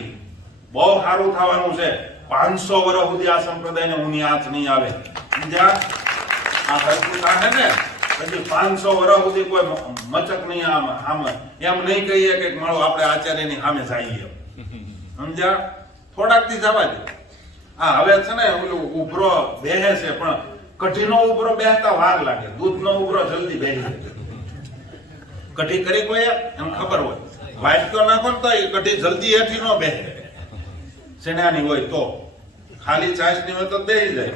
બહુ સારું થવાનું છે. 500 વર્ષ સુધી આ સંપ્રદાયને ઊની હાથ નહીં આવે. સમજ્યા? આ હરકું કાઢે ને પછી 500 વર્ષ સુધી કોઈ મચક નહીં આમ એમ નહીં કહીએ કે મારો આપણે આચાર્યની સામે જઈએ. સમજ્યા? થોડાક દી જવા દે. હવે છે ને ઓલું ઉભરો બેહે છે, પણ કઢીનો ઉભરો બેહતા વાર લાગે, દૂધનો ઉભરો જલ્દી બેહી જાય. કઢી કરી કોઈ એમ ખબર હોય, વાટકો નાખો ને તો એ કઢી જલ્દી હેઠી ન બેહે. સેનાની હોય તો, ખાલી છાશની હોય તો બેહી જાય.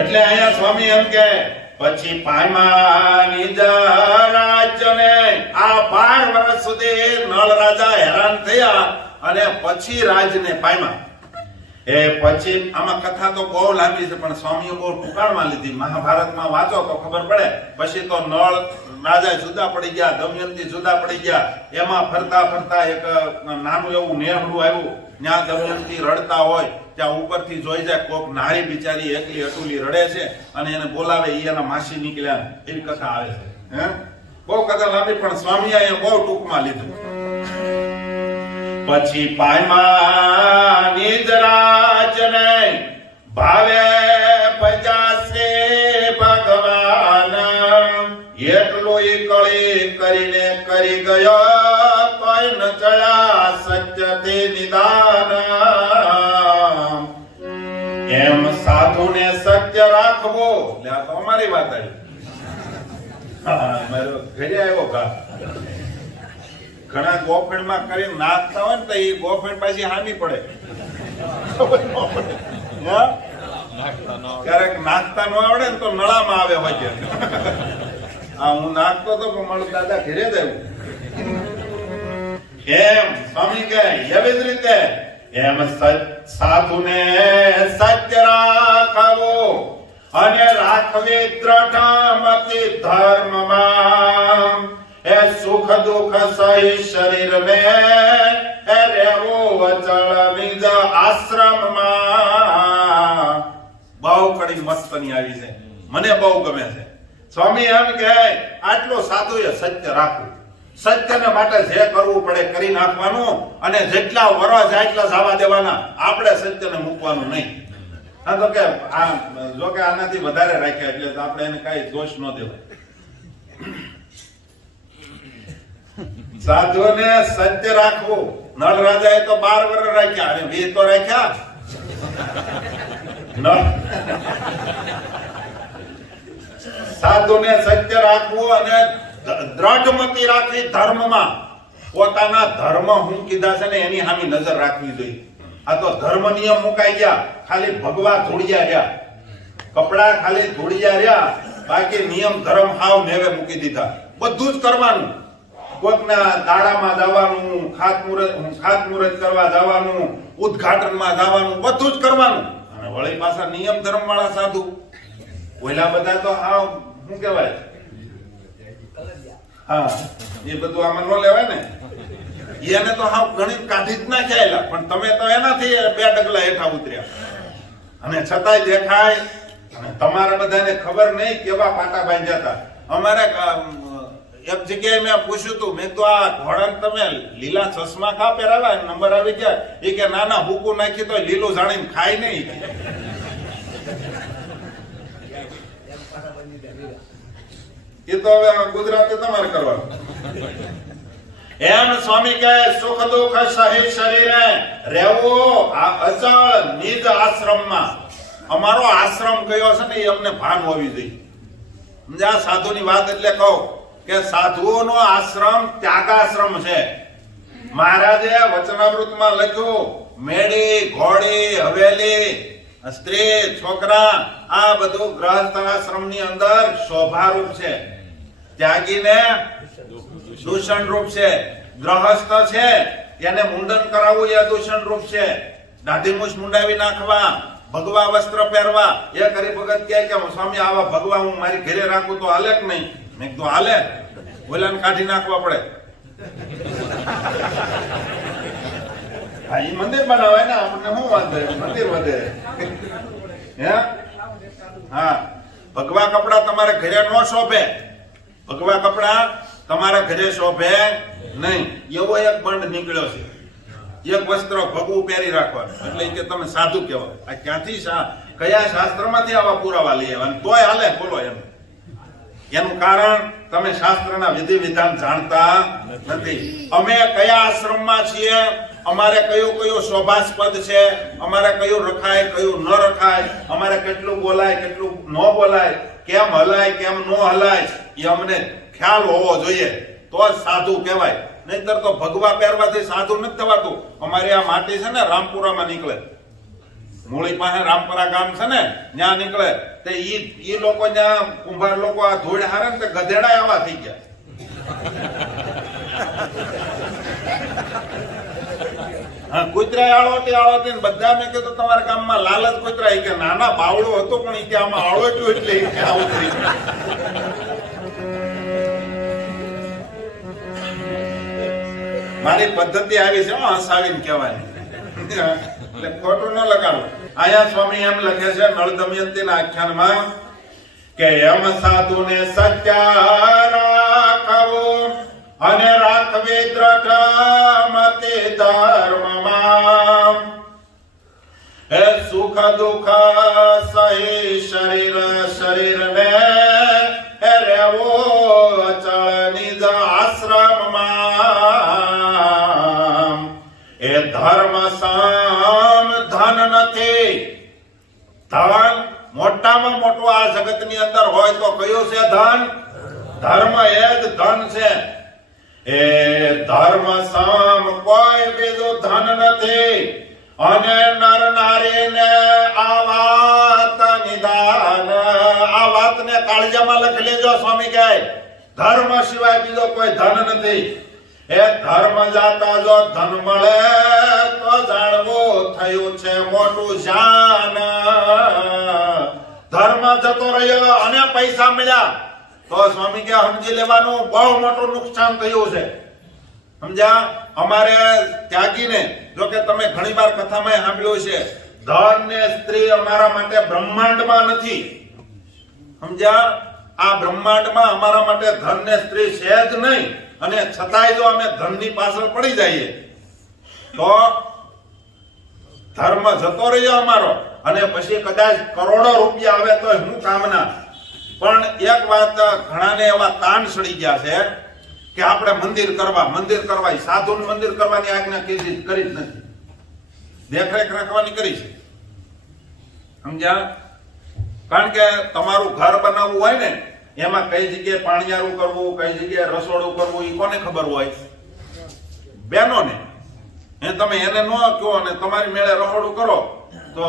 એટલે અહીંયા સ્વામી એમ કે પછી પાયમાની રાજ્યને આ 12 વર્ષ સુધી નળ રાજા હેરાન થયા અને પછી રાજને પાયમા. એ પછી આમાં કથા તો બહુ લાંબી છે પણ સ્વામીએ બહુ ટૂંકાણમાં લીધી. મહાભારતમાં વાંચો તો ખબર પડે. પછી તો નળ રાજા જુદા પડી ગયા, દમયંતી જુદા પડી ગયા. એમાં ફરતા ફરતા એક નાનું એવું નેહડું આવ્યું. ત્યાં દમયંતી રડતા હોય ત્યાં ઉપરથી જોઈ જાય કોક નારી બિચારી એકલી અટુલી રડે છે અને એને બોલાવે, એના માસી નીકળ્યા. એવી કથા આવે છે. હે બહુ કથા લાંબી પણ સ્વામીએ અહીંયા બહુ ટૂંકમાં લીધું. પછી પાયમા નિજ રાજને ભાવે ભજાશે ભગવાન. એટલું કળી કરીને કરી ગયો કોઈ ન ચડ્યા સત્ય તે નિદાન. એમ સાધુને સત્ય રાખવો. એટલે આ તો અમારી વાત આવી. મારો ઘરે આવ્યો કા ઘણા ગોફેણમાં કરીને નાખતા હોય ને તો એ ગોફેણ પાછી હામી પડે. હા? ક્યારેક નાખતા ન આવડે ને તો નળામાં આવે હોય. આ હું નાખતો તો પણ મારું દાદા ઘરે જ આવ્યું. એમ સ્વામી કહે એવી જ રીતે એમ સાધુને સત્ય રાખવો અને રાખવી દ્રઢમતિ ધર્મમાં એ સુખ દુઃખ સહી શરીરને એ રહેવો અચળ નિજ આશ્રમમાં. બહુ કડી મસ્તની આવી છે, મને બહુ ગમે છે. સ્વામી એમ કહે આટલો સાધુ એ સત્ય રાખવું, સત્યને માટે જે કરવું પડે કરી નાખવાનું અને જેટલા વર્ષ જાય એટલા જવા દેવાના, આપણે સત્યને મૂકવાનું નહીં. આ તો કે આ જો કે આનાથી વધારે રાખ્યા એટલે આપણે એને કઈ દોષ ન દેવાય. સાધુને સત્ય રાખવું. નળ રાજાએ તો 12 વર્ષ રાખ્યા અને 20 તો રાખ્યા. સાધુને સત્ય રાખવું અને દ્રઢમતી રાખવી ધર્મમાં. પોતાના ધર્મ હું કીધા છે ને એની સામે નજર રાખવી જોઈએ. આ તો ધર્મ નિયમ મુકાઈ ગયા, ખાલી ભગવા ધોળિયા રહ્યા, કપડા ખાલી ધોળિયા રહ્યા, બાકી નિયમ ધર્મ હાવ નેવે મૂકી દીધા. બધું જ કરવાનું, કોકના દાડામાં જવાનું, ખાતમુહૂર્ત કરવા જવાનું, ઉદ્ઘાટનમાં જવાનું, બધું જ કરવાનું. અને વળી પાછા નિયમ ધર્મ વાળા સાધુ. ઓલા બધા તો હાવ શું કહેવાય, હા એ બધું આમાં ન લેવાય ને. એને તો હાવ ગણિત કાઢી જ નાખ્યા, પણ તમે તો એનાથી 2 ડગલા હેઠા ઉતર્યા. અને છતાંય દેખાય. અને તમારે બધાને ખબર નહીં કેવા પાટા બાંધ્યા હતા. અમારે એક જગ્યાએ મેં પૂછ્યું હતું, મેં તો આ ઘોડાને તમે લીલા ચશ્મા ખા પહેરાવ્યા, નંબર આવી ગયા? એ કે ના ના, હુકુ નાખી તો લીલું જાણીને ખાય નહીં. એ તો હવે ગુજરાતી તમારે કરવાનું. એમ સ્વામી કહે સુખ દુઃખ સહી શરીરે રહેવું અચળ નિજ આશ્રમમાં. અમારો આશ્રમ કયો છે ને એ અમને ભાન હોવી જોઈએ. સમજ્યા? સાધુની વાત એટલે કહું કે સાધુઓનો આશ્રમ ત્યાગાશ્રમ છે. મહારાજે વચનામૃતમાં લખ્યું મેળી ઘોડી હવેલી સ્ત્રી છોકરા આ બધું ગ્રહસ્થ આશ્રમની અંદર શોભારૂપ છે. ત્યાગીને દૂષણ રૂપ છે. ગ્રહસ્થ છે એને મુંડન કરાવવું એ દૂષણ રૂપ છે. દાઢી મૂછ મુંડાવી નાખવા, ભગવા વસ્ત્ર પહેરવા. એ કરી ભગત કહે કે સ્વામી આવા ભગવા હું મારી ઘરે રાખું તો હાલે કે નહીં? મેં કીધું હાલે, ઓલાને કાઢી નાખવા પડે. હા, ઈ મંદિર બનાવે ને, આપણને શું વાંધો, મંદિર વધે. હે હા, ભગવા કપડા તમારે ઘરે ન શોભે. ભગવા કપડા તમારા ઘરે શોભે નહીં. એવો એક બંધ નીકળ્યો છે, એક વસ્ત્ર ભગવું પહેરી રાખવાનું, એટલે કે તમે સાધુ કહેવાય. આ ક્યાંથી કયા શાસ્ત્રમાંથી આવા પુરાવા લઈ આવ્યા? તોય હાલે, બોલો એમ. એનું કારણ તમે શાસ્ત્રના વિધિ વિધાન જાણતા નથી. અમે કયા આશ્રમમાં છીએ, અમારે કયું શોભાસ્પદ છે, અમારે કયું રખાય કયું ન રખાય, અમારે કેટલું બોલાય કેટલું ન બોલાય, કેમ હલાય કેમ ન હલાય, એ અમને ખ્યાલ હોવો જોઈએ તો જ સાધુ કહેવાય. નહીતર તો ભગવા પહેરવાથી સાધુ નથી થવાતું. અમારી આ માટી છે ને રામપુરામાં નીકળે, મૂળી પાસે રામપુરા ગામ છે ને ત્યાં નીકળે. તે ઈ લોકો ત્યાં કુંભાર લોકો આ ધૂળ હારે ને ગધેડા આવા થઈ ગયા. હા, કૂતરા આળોટી ને બધા. મેં કીધું તમારા ગામમાં લાલ જ કૂતરા? કે નાના બાવળો હતો પણ એ કે આમાં આળોટ્યું એટલે આવું થઈ ગયું. મારી પદ્ધતિ આવી છે હસાવીને કહેવાની, એટલે ખોટું ન લગાડો. આયા સ્વામી એમ લખે છે નળ દમયંતીના આખ્યાનમાં કે એમ સાધુને સત્ય રાખવું અને રાખવી દ્રઢમતિ ધર્મમાં એ સુખ દુઃખ સહી શરીરને એ રહેવો અચળ નિજ આશ્રમમાં એ ધર્મ સામ ધન નથી. ધન મોટામાં મોટું આ જગતની અંદર હોય તો કયું છે? ધન. ધર્મ એ જ ધન છે. એ ધર્મ સમ કોઈ બીજું ધન નથી, અને નર નારીને આ વાત નિદાન. આ વાતને કાળજામાં લખી લેજો. સ્વામી કહે ધર્મ સિવાય બીજો કોઈ ધન નથી. એ ધર્મ જાતા જો ધન મળે તો જાણવું થયું છે મોટું શાન. ધર્મ જતો રહ્યો અને પૈસા મળ્યા તો સ્વામી કે સમજી લેવાનું બહુ મોટું નુકસાન થયું છે. સમજ્યા? અમારે ત્યાગીને જો કે તમે ઘણી વાર કથામાં સાંભળ્યું છે, ધન ને સ્ત્રી અમારા માટે બ્રહ્માંડમાં નથી. સમજ્યા? આ બ્રહ્માંડમાં અમારા માટે ધન ને સ્ત્રી છે જ નહીં. અને છતાંય જો અમે ધનની પાછળ પડી જઈએ તો ધર્મ જતો રહ્યો અમારો, અને પછી કદાચ કરોડો રૂપિયા આવે તો હું કામના. પણ એક વાત ઘણાને એવા તાણ સડી ગયા છે કે આપણે મંદિર કરવા સાધુનું મંદિર કરવાની આજ્ઞા કરી જ નથી, દેખરેખ રાખવાની કરી છે. સમજ્યા? કારણ કે તમારું ઘર બનાવવું હોય ને એમાં કઈ જગ્યાએ પાણીયારું કરવું, કઈ જગ્યાએ રસોડું કરવું, એ કોને ખબર હોય? બહેનોને. તમે એને ન કહો અને તમારી મેળે રસોડું કરો તો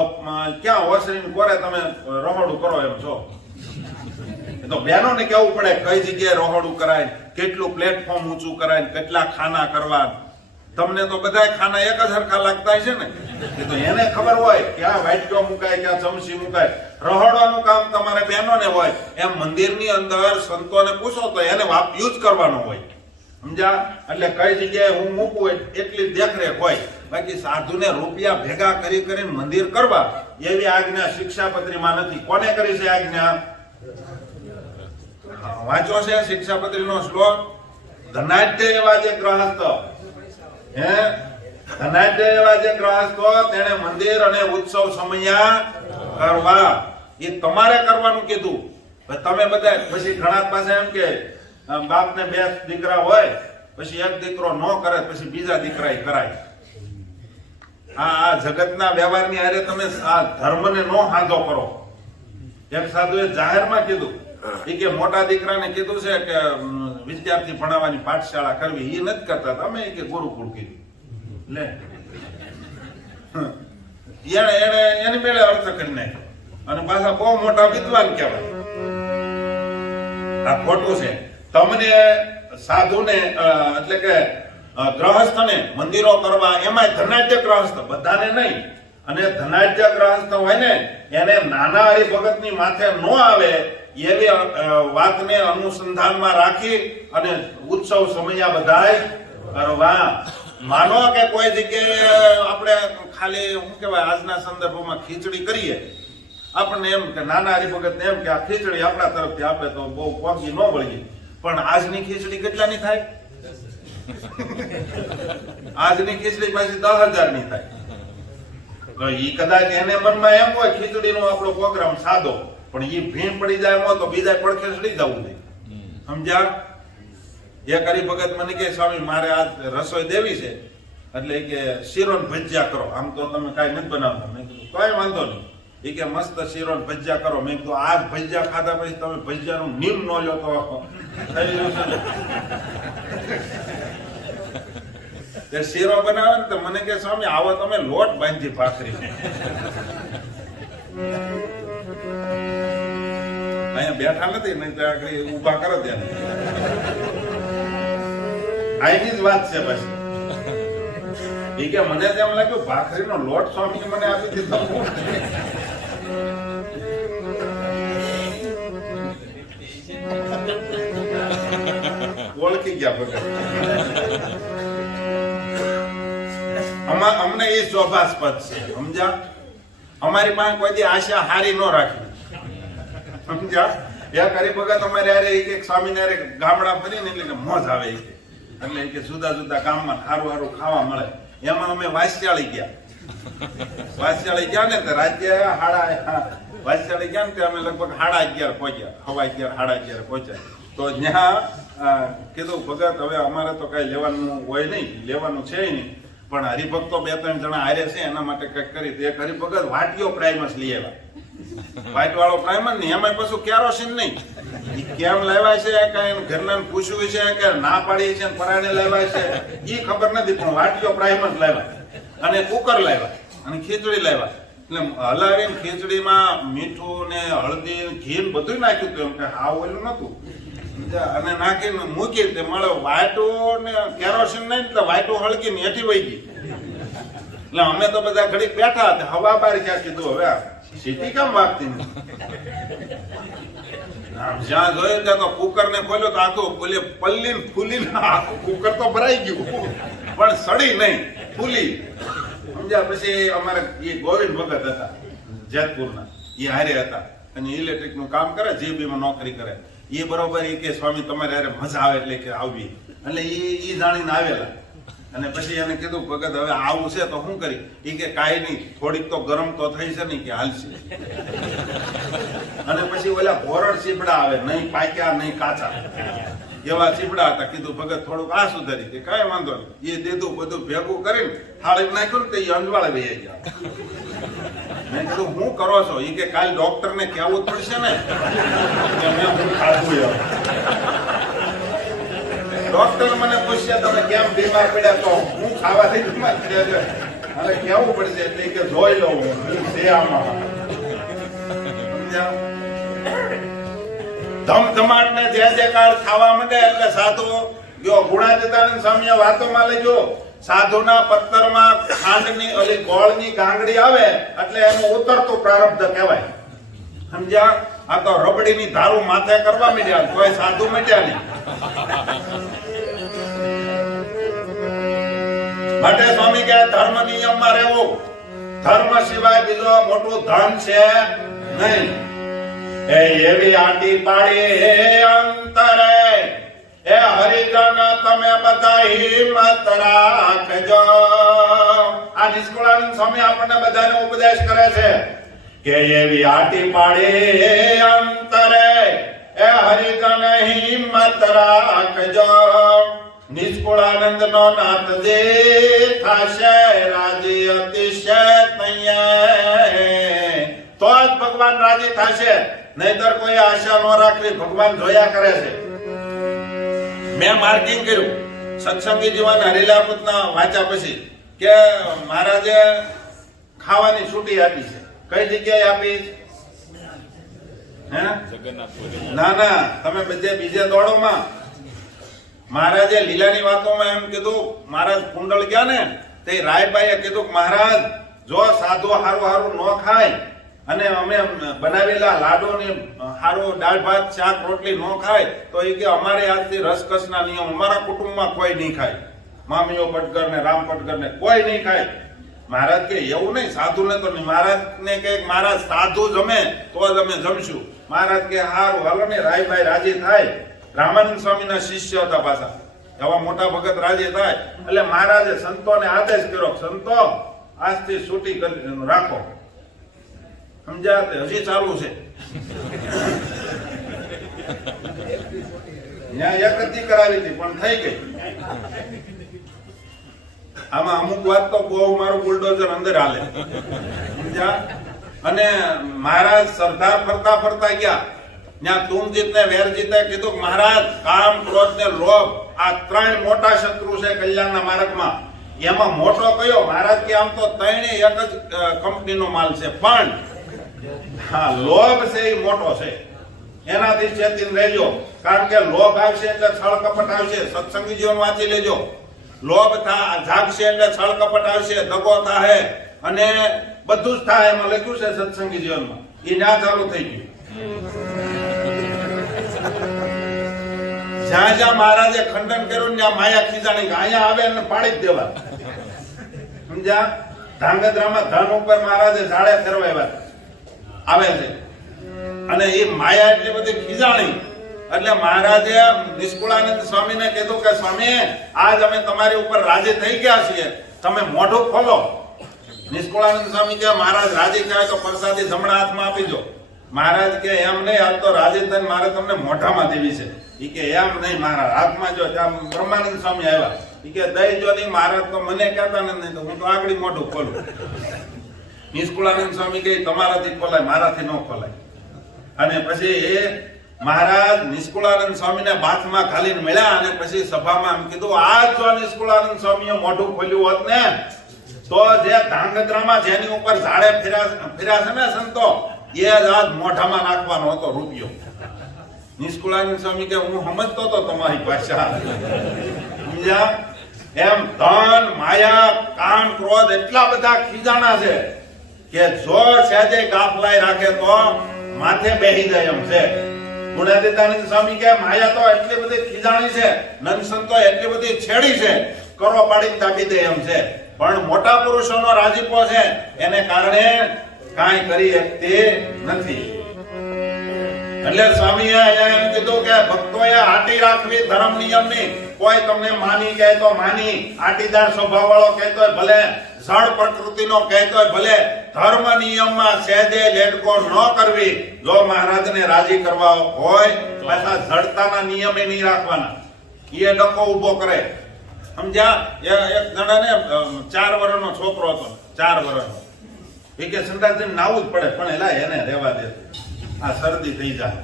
ક્યાં ઓસરીને કોરે તમે રસોડું કરો એમ છો? તો બહેનોને કહેવું પડે કઈ જગ્યાએ રસોડું કરાય, કેટલું પ્લેટફોર્મ ઊંચું કરાય, કેટલા ખાના કરવા. તમને તો બધા ખાના એક જ સરખા લાગતા છે ને, એ તો એને ખબર હોય ક્યાં વાટકો મુકાય, ક્યાં ચમચી મુકાય. રહોડાનું કામ તમારે બહેનોને હોય. એમ મંદિરની અંદર સંતોને પૂછો તો એને યુઝ કરવાનો હોય. સમજ્યા? એટલે કઈ જગ્યાએ હું મૂકું એટલી દેખરેખ હોય. બાકી સાધુને રૂપિયા ભેગા કરીને મંદિર કરવા એવી આજ્ઞા શિક્ષાપત્રીમાં નથી. કોને કરી છે આજ્ઞા? વાંચો છે શિક્ષાપત્રીનો શ્લોક. ધનાઢ્ય એવા જે ગ્રહસ્થ, ધનાઢ્ય એવા જે ગ્રહસ્થો તેને મંદિર અને ઉત્સવ સમયા કરવા. એ તમારે કરવાનું કીધું. તમે બધા પછી ઘણા પાસે એમ કે બાપને 2 દીકરા હોય, પછી એક દીકરો ન કરે પછી બીજા દીકરા કરાય. આ જગતના વ્યવહારની હારે તમે આ ધર્મને નો હાંધો કરો. એક સાધુએ જાહેરમાં કીધું કે મોટા દીકરાને કીધું છે કે વિદ્યાર્થી ભણાવવાની પાઠશાળા કરવી, એ નથી કરતા, તમે કે ગુરુકુળ કીધું. લે એને એની મેળે અર્થ કરી નાખ્યો અને પાછા બહુ મોટા વિદ્વાન કહેવાય. આ ખોટું છે. તમને સાધુને એટલે કે ગ્રહસ્થને મંદિરો કરવા, એમાં ધનાઢ્ય ગ્રહસ્થ, બધાને નહીં. અને ધનાઢ્ય ગ્રહસ્થ હોય ને એને નાના હરિભગતની માથે ન આવે એવી વાતને અનુસંધાનમાં રાખી અને ઉત્સવ સમયા બધાય કરવા. માનો કે કોઈ જગ્યાએ આપણે ખાલી શું કહેવાય આજના સંદર્ભમાં ખીચડી કરીએ, આપણને એમ કે નાના હરિભગતને એમ કે આ ખીચડી આપણા તરફથી આપે તો બહુ પોગી ન વળીએ. પણ આજની ખીચડી કેટલાની થાય? આજની ખીચડી પાછી 10,000 ની થાય. તો ઈ કદાચ એને મનમાં એમ હોય ખીચડીનો આપણો પ્રોગ્રામ સાદો, પણ ઈ ભીણ પડી જાય એમાં તો બીજા પડખે ચડી જવું જોઈએ. સમજ્યા? એક હરિભગત મને કે સ્વામી મારે આજ રસોઈ દેવી છે, એટલે કે શીરો ને ભજીયા કરો. આમ તો તમે કાંઈ નથી બનાવતા. મેં કીધું કઈ વાંધો નહીં. એ કે મસ્ત શીરો ને ભજીયા કરો. મેં કીધું આજ ભજીયા ખાધા પછી તમે ભજીયાનું નીમ ન લો તો થઈ રહ્યું છે. શીરો બનાવે ને તો મને કે સ્વામી આવો તમે લોટ બાંધી ભાખરી. અહીંયા બેઠા નથી, નહીં તો આગળ ઉભા કરો ત્યાં. આની જ વાત છે. પછી એ કે મને તેમ લાગ્યું ભાખરીનો લોટ સ્વામી મને આપી દીધો. ઓળખી ગયા ભગત. અમને એ શોભાસ્પદ છે. સમજ્યા? અમારી પાસે કોઈ દી આશા હારી ન રાખી. સમજ્યા? એક હરિભગત અમારે હારે એક સ્વામી ને ગામડા ફરીને એટલે મોજ આવે. એટલે કે જુદા જુદા ગામમાં સારું સારું ખાવા મળે. એમાં અમે વાસ્યાળી ગયા. વાસ્યાળી ગયા ને તો રાજ્ય વાસ્યાળી ગયા ને અમે લગભગ 11:30 પહોંચ્યા. 11:30 પહોંચ્યા. તો ત્યાં કીધું ભગત હવે અમારે તો કઈ લેવાનું હોય નહીં, લેવાનું છે નહીં, પણ હરિભક્તો 2-3 જણા હારે છે એના માટે કઈક કરી. એક હરિભગત વાટીઓ પ્રાઇમસ લઈ આવ્યા. વ્હાઈટ વાળો પ્રાઇમર ને એમાં પાછું કેરોસીન નહીં. ઈ કેમ લાવ્યા છે કઈ ઘરના પૂછ્યું છે કે ના પાડી છે પરાણે લાવ્યા છે ઈ ખબર નથી, પણ વાટીઓ પ્રાઇમર લાવ્યા અને કુકર લાવ્યા અને ખીચડી લાવ્યા. એટલે હલાવીને ખીચડીમાં મીઠું ને હળદી ઘી બધું નાખ્યું હતું, એમ કે હા ઓલું નતું, અને નાખીને મૂકી તે મળે વાટું ને કેરોસીન નહીં એટલે વાટું હળગી ને હેઠી વહી ગઈ. એટલે અમે તો બધા ઘડીક બેઠા હતા, હવા બાર ક્યાં કીધું હવે સીટી કેમ વાગતી નથી. જ્યાં જોયું ત્યાં તો કુકર ને ખોલ્યો તો આખું બોલે પલ્લી ફૂલી આખું કુકર તો ભરાઈ ગયું પણ સડી નહીં, ફૂલી. સમજ્યા? પછી અમારે એ ગોવિંદ ભગત હતા જેતપુરના, એ હારે હતા અને ઇલેક્ટ્રિક નું કામ કરે, જીબીમાં નોકરી કરે. એ બરોબર એ કે સ્વામી તમારે હારે મજા આવે એટલે કે આવવી, એટલે એ જાણીને આવેલા. અને પછી એને કીધું ભગત હવે આવું છે તો શું કરી? એ કે કાંઈ નહીં, થોડીક તો ગરમ તો થઈ છે નહીં કે હાલશે. અને પછી ઓલા ભોરડ ચીપડા આવે, નહીં પાક્યા નહીં કાચા, એવા ચીપડા હતા. કીધું ભગત થોડુંક આ સુધારી, કે કાંઈ વાંધો નહીં. એ દીધું બધું ભેગું કરીને થાળી નાખ્યું ને તો એ અંજવાળે વહી ગયા. મેં કીધું હું કરો છો? એ કે કાલ ડોક્ટર ને કહેવું પડશે ને કે મેં હું ખાધું. ડોક્ટર મને પૂછ્યા તમે કેમ બીમાર પડ્યા? તો હું ખાવાથી બીમાર પડ્યા અને કેવું પડશે એટલે કે જોઈ લઉં હું છે આમાં. ધમધમાટ ને જે કાર ખાવા માંડે એટલે સાધુ જો ગુણાતીતાનંદ સ્વામીએ વાતોમાં લેજો, સાધુના પત્તરમાં ખાંડની ઓલી ગોળની ગાંગડી આવે એટલે એનું ઉતરતું પ્રારબ્ધ કહેવાય. સમજ્યા? આ તો રબડીની ધારું માથે કરવા માંડ્યા તોય સાધુ માંડ્યા નહીં. માટે સ્વામી કહે ધર્મ નિયમમાં રહેવું, ધર્મ સિવાય બીજો મોટું ધન છે નહીં. એ એવી આટી પાડી અંતરે એ હરિજન તમે બધા હિંમત રાખજો. આ નિષ્કુળાનંદ સ્વામી આપણને બધાને ઉપદેશ કરે છે કે એવી આટી પાડી અંતરે એ હરિજન હિંમત રાખજો. નિષ્કુળાનંદ નો નાથ જે થાશે રાજી અતિશય તો જ ભગવાન રાજી થશે, નહીતર કોઈ આશા ન રાખવી. ભગવાન જોયા કરે છે. મેં માર્કિંગ કર્યું સત્સંગી જીવન હરિલાપુતના વાંચ્યા પછી કે મહારાજે ખાવાની છૂટી આપી છે. કઈ જગ્યાએ આપી? હે ના ના, તમે બધે બીજે દોડોમાં. મહારાજે લીલાની વાતોમાં એમ કીધું, મહારાજ કુંડળ ગયા ને તે રાયબાઈએ કીધું કે મહારાજ જો સાધુ હારું હારું ન ખાય અને અમે બનાવેલા લાડુ ને હારું દાળ ભાત શાક રોટલી ન ખાય તો એ કે અમારે આજથી રસકસના નિયમ અમારા કુટુંબમાં કોઈ નહીં ખાય. મામીઓ પટકર ને રામ પટકર ને કોઈ નહીં ખાય. મહારાજ કે એવું નહીં, સાધુ ને તો નહીં. મહારાજ ને કે મહારાજ સાધુ જમે તો જ અમે જમશું. મહારાજ કે હારું હાલો ને, રાયભાઈ રાજી થાય. રામાનંદ સ્વામીના શિષ્ય હતા પાછા, એવા મોટા ભગત રાજી થાય એટલે મહારાજે સંતોને આદેશ કર્યો, સંતો આજથી છૂટી રાખો. સમજ્યા? હજી ચાલુ છે. એક જ કરાવી હતી પણ થઈ ગઈ. આમાં અમુક વાત તો બહુ મારું બુલડોઝર અંદર હાલે. સમજ્યા? અને મહારાજ સરદાર ફરતા ફરતા ગયા ત્યાં તુંગજીત ને વેરજીતે કીધું મહારાજ કામ ક્રોધ ને લોભ આ ત્રણ મોટા શત્રુ છે કલ્યાણના માર્ગમાં. એમાં મોટો કયો? મહારાજ કે આમ તો ત્રણે એક જ કંપનીનો માલ છે, પણ હા લોભ છે એ મોટો છે. એનાથી ચેતીને રહેજો, કારણ કે લોભ આવશે એટલે છળ કપટ આવશે. સત્સંગી જીવન વાંચી લેજો. લોભ જાગશે એટલે છળ કપટ આવશે, દગો થાય અને બધું જ થાય. એમાં લખ્યું છે સત્સંગી જીવનમાં. એ ના ચાલુ થઈ ગયું. જ્યાં જ્યાં મહારાજે ખંડન કર્યું ત્યાં માયા ખીજાણી અહીંયા આવે અને પાડી જ દેવા. સમજ્યા? ધાંગધ્રામાં ધન ઉપર મહારાજે ઝાડે ફેરવાયા આવે છે અને એ માયા એટલી બધી ખીજાણી એટલે મહારાજે નિષ્કુળાનંદ સ્વામીને કીધું કે સ્વામી આજ અમે તમારી ઉપર રાજી થઈ ગયા છીએ, તમે મોઢું ખોલો. નિષ્કુળાનંદ સ્વામી કે મહારાજ રાજી થાય તો પ્રસાદી જમણા હાથમાં આપી દો. મહારાજ કે એમ નહીં, આજ તો રાજી થઈને મારે તમને મોઢામાં દેવી છે. એ કે એમ નહીં મહારાજ, હાથમાં જો. ત્યાં બ્રહ્માનંદ સ્વામી આવ્યા. એ કે દઈ જો નહીં મહારાજ તો મને કહેતા નહીં તો હું તો આગળ મોઢું ખોલું. નિષ્કુળાનંદ સ્વામી કહે તમારાથી ખોલાય, મારાથી ન ખોલાય. અને પછી એ મહારાજ નિષ્કુળાનંદ સ્વામીને બાથમાં ઘાલીને મળ્યા અને પછી સભામાં એમ કીધું, આજ જો નિષ્કુળાનંદ સ્વામીએ મોઢું ખોલ્યું હોત ને તો જે ધાંગધ્રામાં જેની ઉપર ઝાડે ફેર્યા છે ને સંતો, એ જ આજ મોઢામાં નાખવાનો હતો રૂપિયો. નિષ્કુળાનંદ સ્વામી કે હું સમજતો હતો તમારી ભાષા, સમજ્યા? એમ ધન માયા કામ ક્રોધ એટલા બધા ખીજાણા છે કે જો સહેજે ગાફલાઈ રાખે તો માથે બેહી જાય એમ છે. ગુણાતીતાનંદ સ્વામી કે માયા તો એટલી બધી ખીજાણી છે, નંદ સંતો એટલી બધી છેડી છે, કરો પાડીને તાપી દે એમ છે. પણ મોટા પુરુષોનો રાજીપો છે એને કારણે કાંઈ કરી શકતી નથી. એટલે સ્વામીએ અહીંયા એમ કીધું કે ભક્તોએ આટી રાખવી ધર્મ નિયમની. કોઈ તમને માની કહે તો માની, આટીદાર સ્વભાવ વાળો કહેતો હોય ભલે, જળ પ્રકૃતિનો કહેતો હોય ભલે, ધર્મ નિયમમાં સહેજે લેડકો ન કરવી. જો મહારાજને રાજી કરવા હોય પાછા જડતાના નિયમે નહીં રાખવાના. એ ડકો ઉભો કરે, સમજ્યા? એક જણાને 4 વર્ષનો છોકરો હતો, 4 વર્ષનો. એ કે સંદાસને નાવું જ પડે, પણ એલા એને રહેવા દે, આ શરદી થઈ જાય.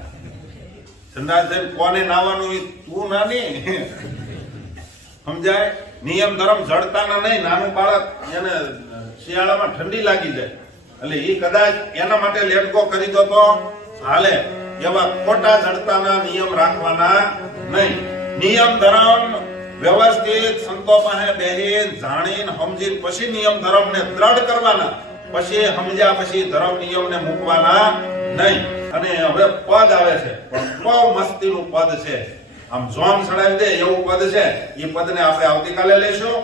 સંદાસ કોને નાવાનું તું નાની, સમજાય? નિયમ ધર્મ જડતાના નહીં. નાનું બાળક એને શિયાળામાં ઠંડી લાગી જાય એટલે એ કદાચ એના માટે લેટકો કરી દો તો હાલે. એવા ખોટા જડતાના નિયમ રાખવાના નહીં. નિયમ ધર્મ વ્યવસ્થિત સંતો પાસે બેહીને જાણીને સમજીને પછી નિયમ ધર્મને દ્રઢ કરવાના. પછી સમજ્યા પછી ધર્મ નિયમને મૂકવાના નહીં. અને હવે પદ આવે છે, પણ બહુ મસ્તીનું પદ છે, આમ જોમ સડાવી દે એવું પદ છે. એ પદને આપણે આવતીકાલે લઈશું.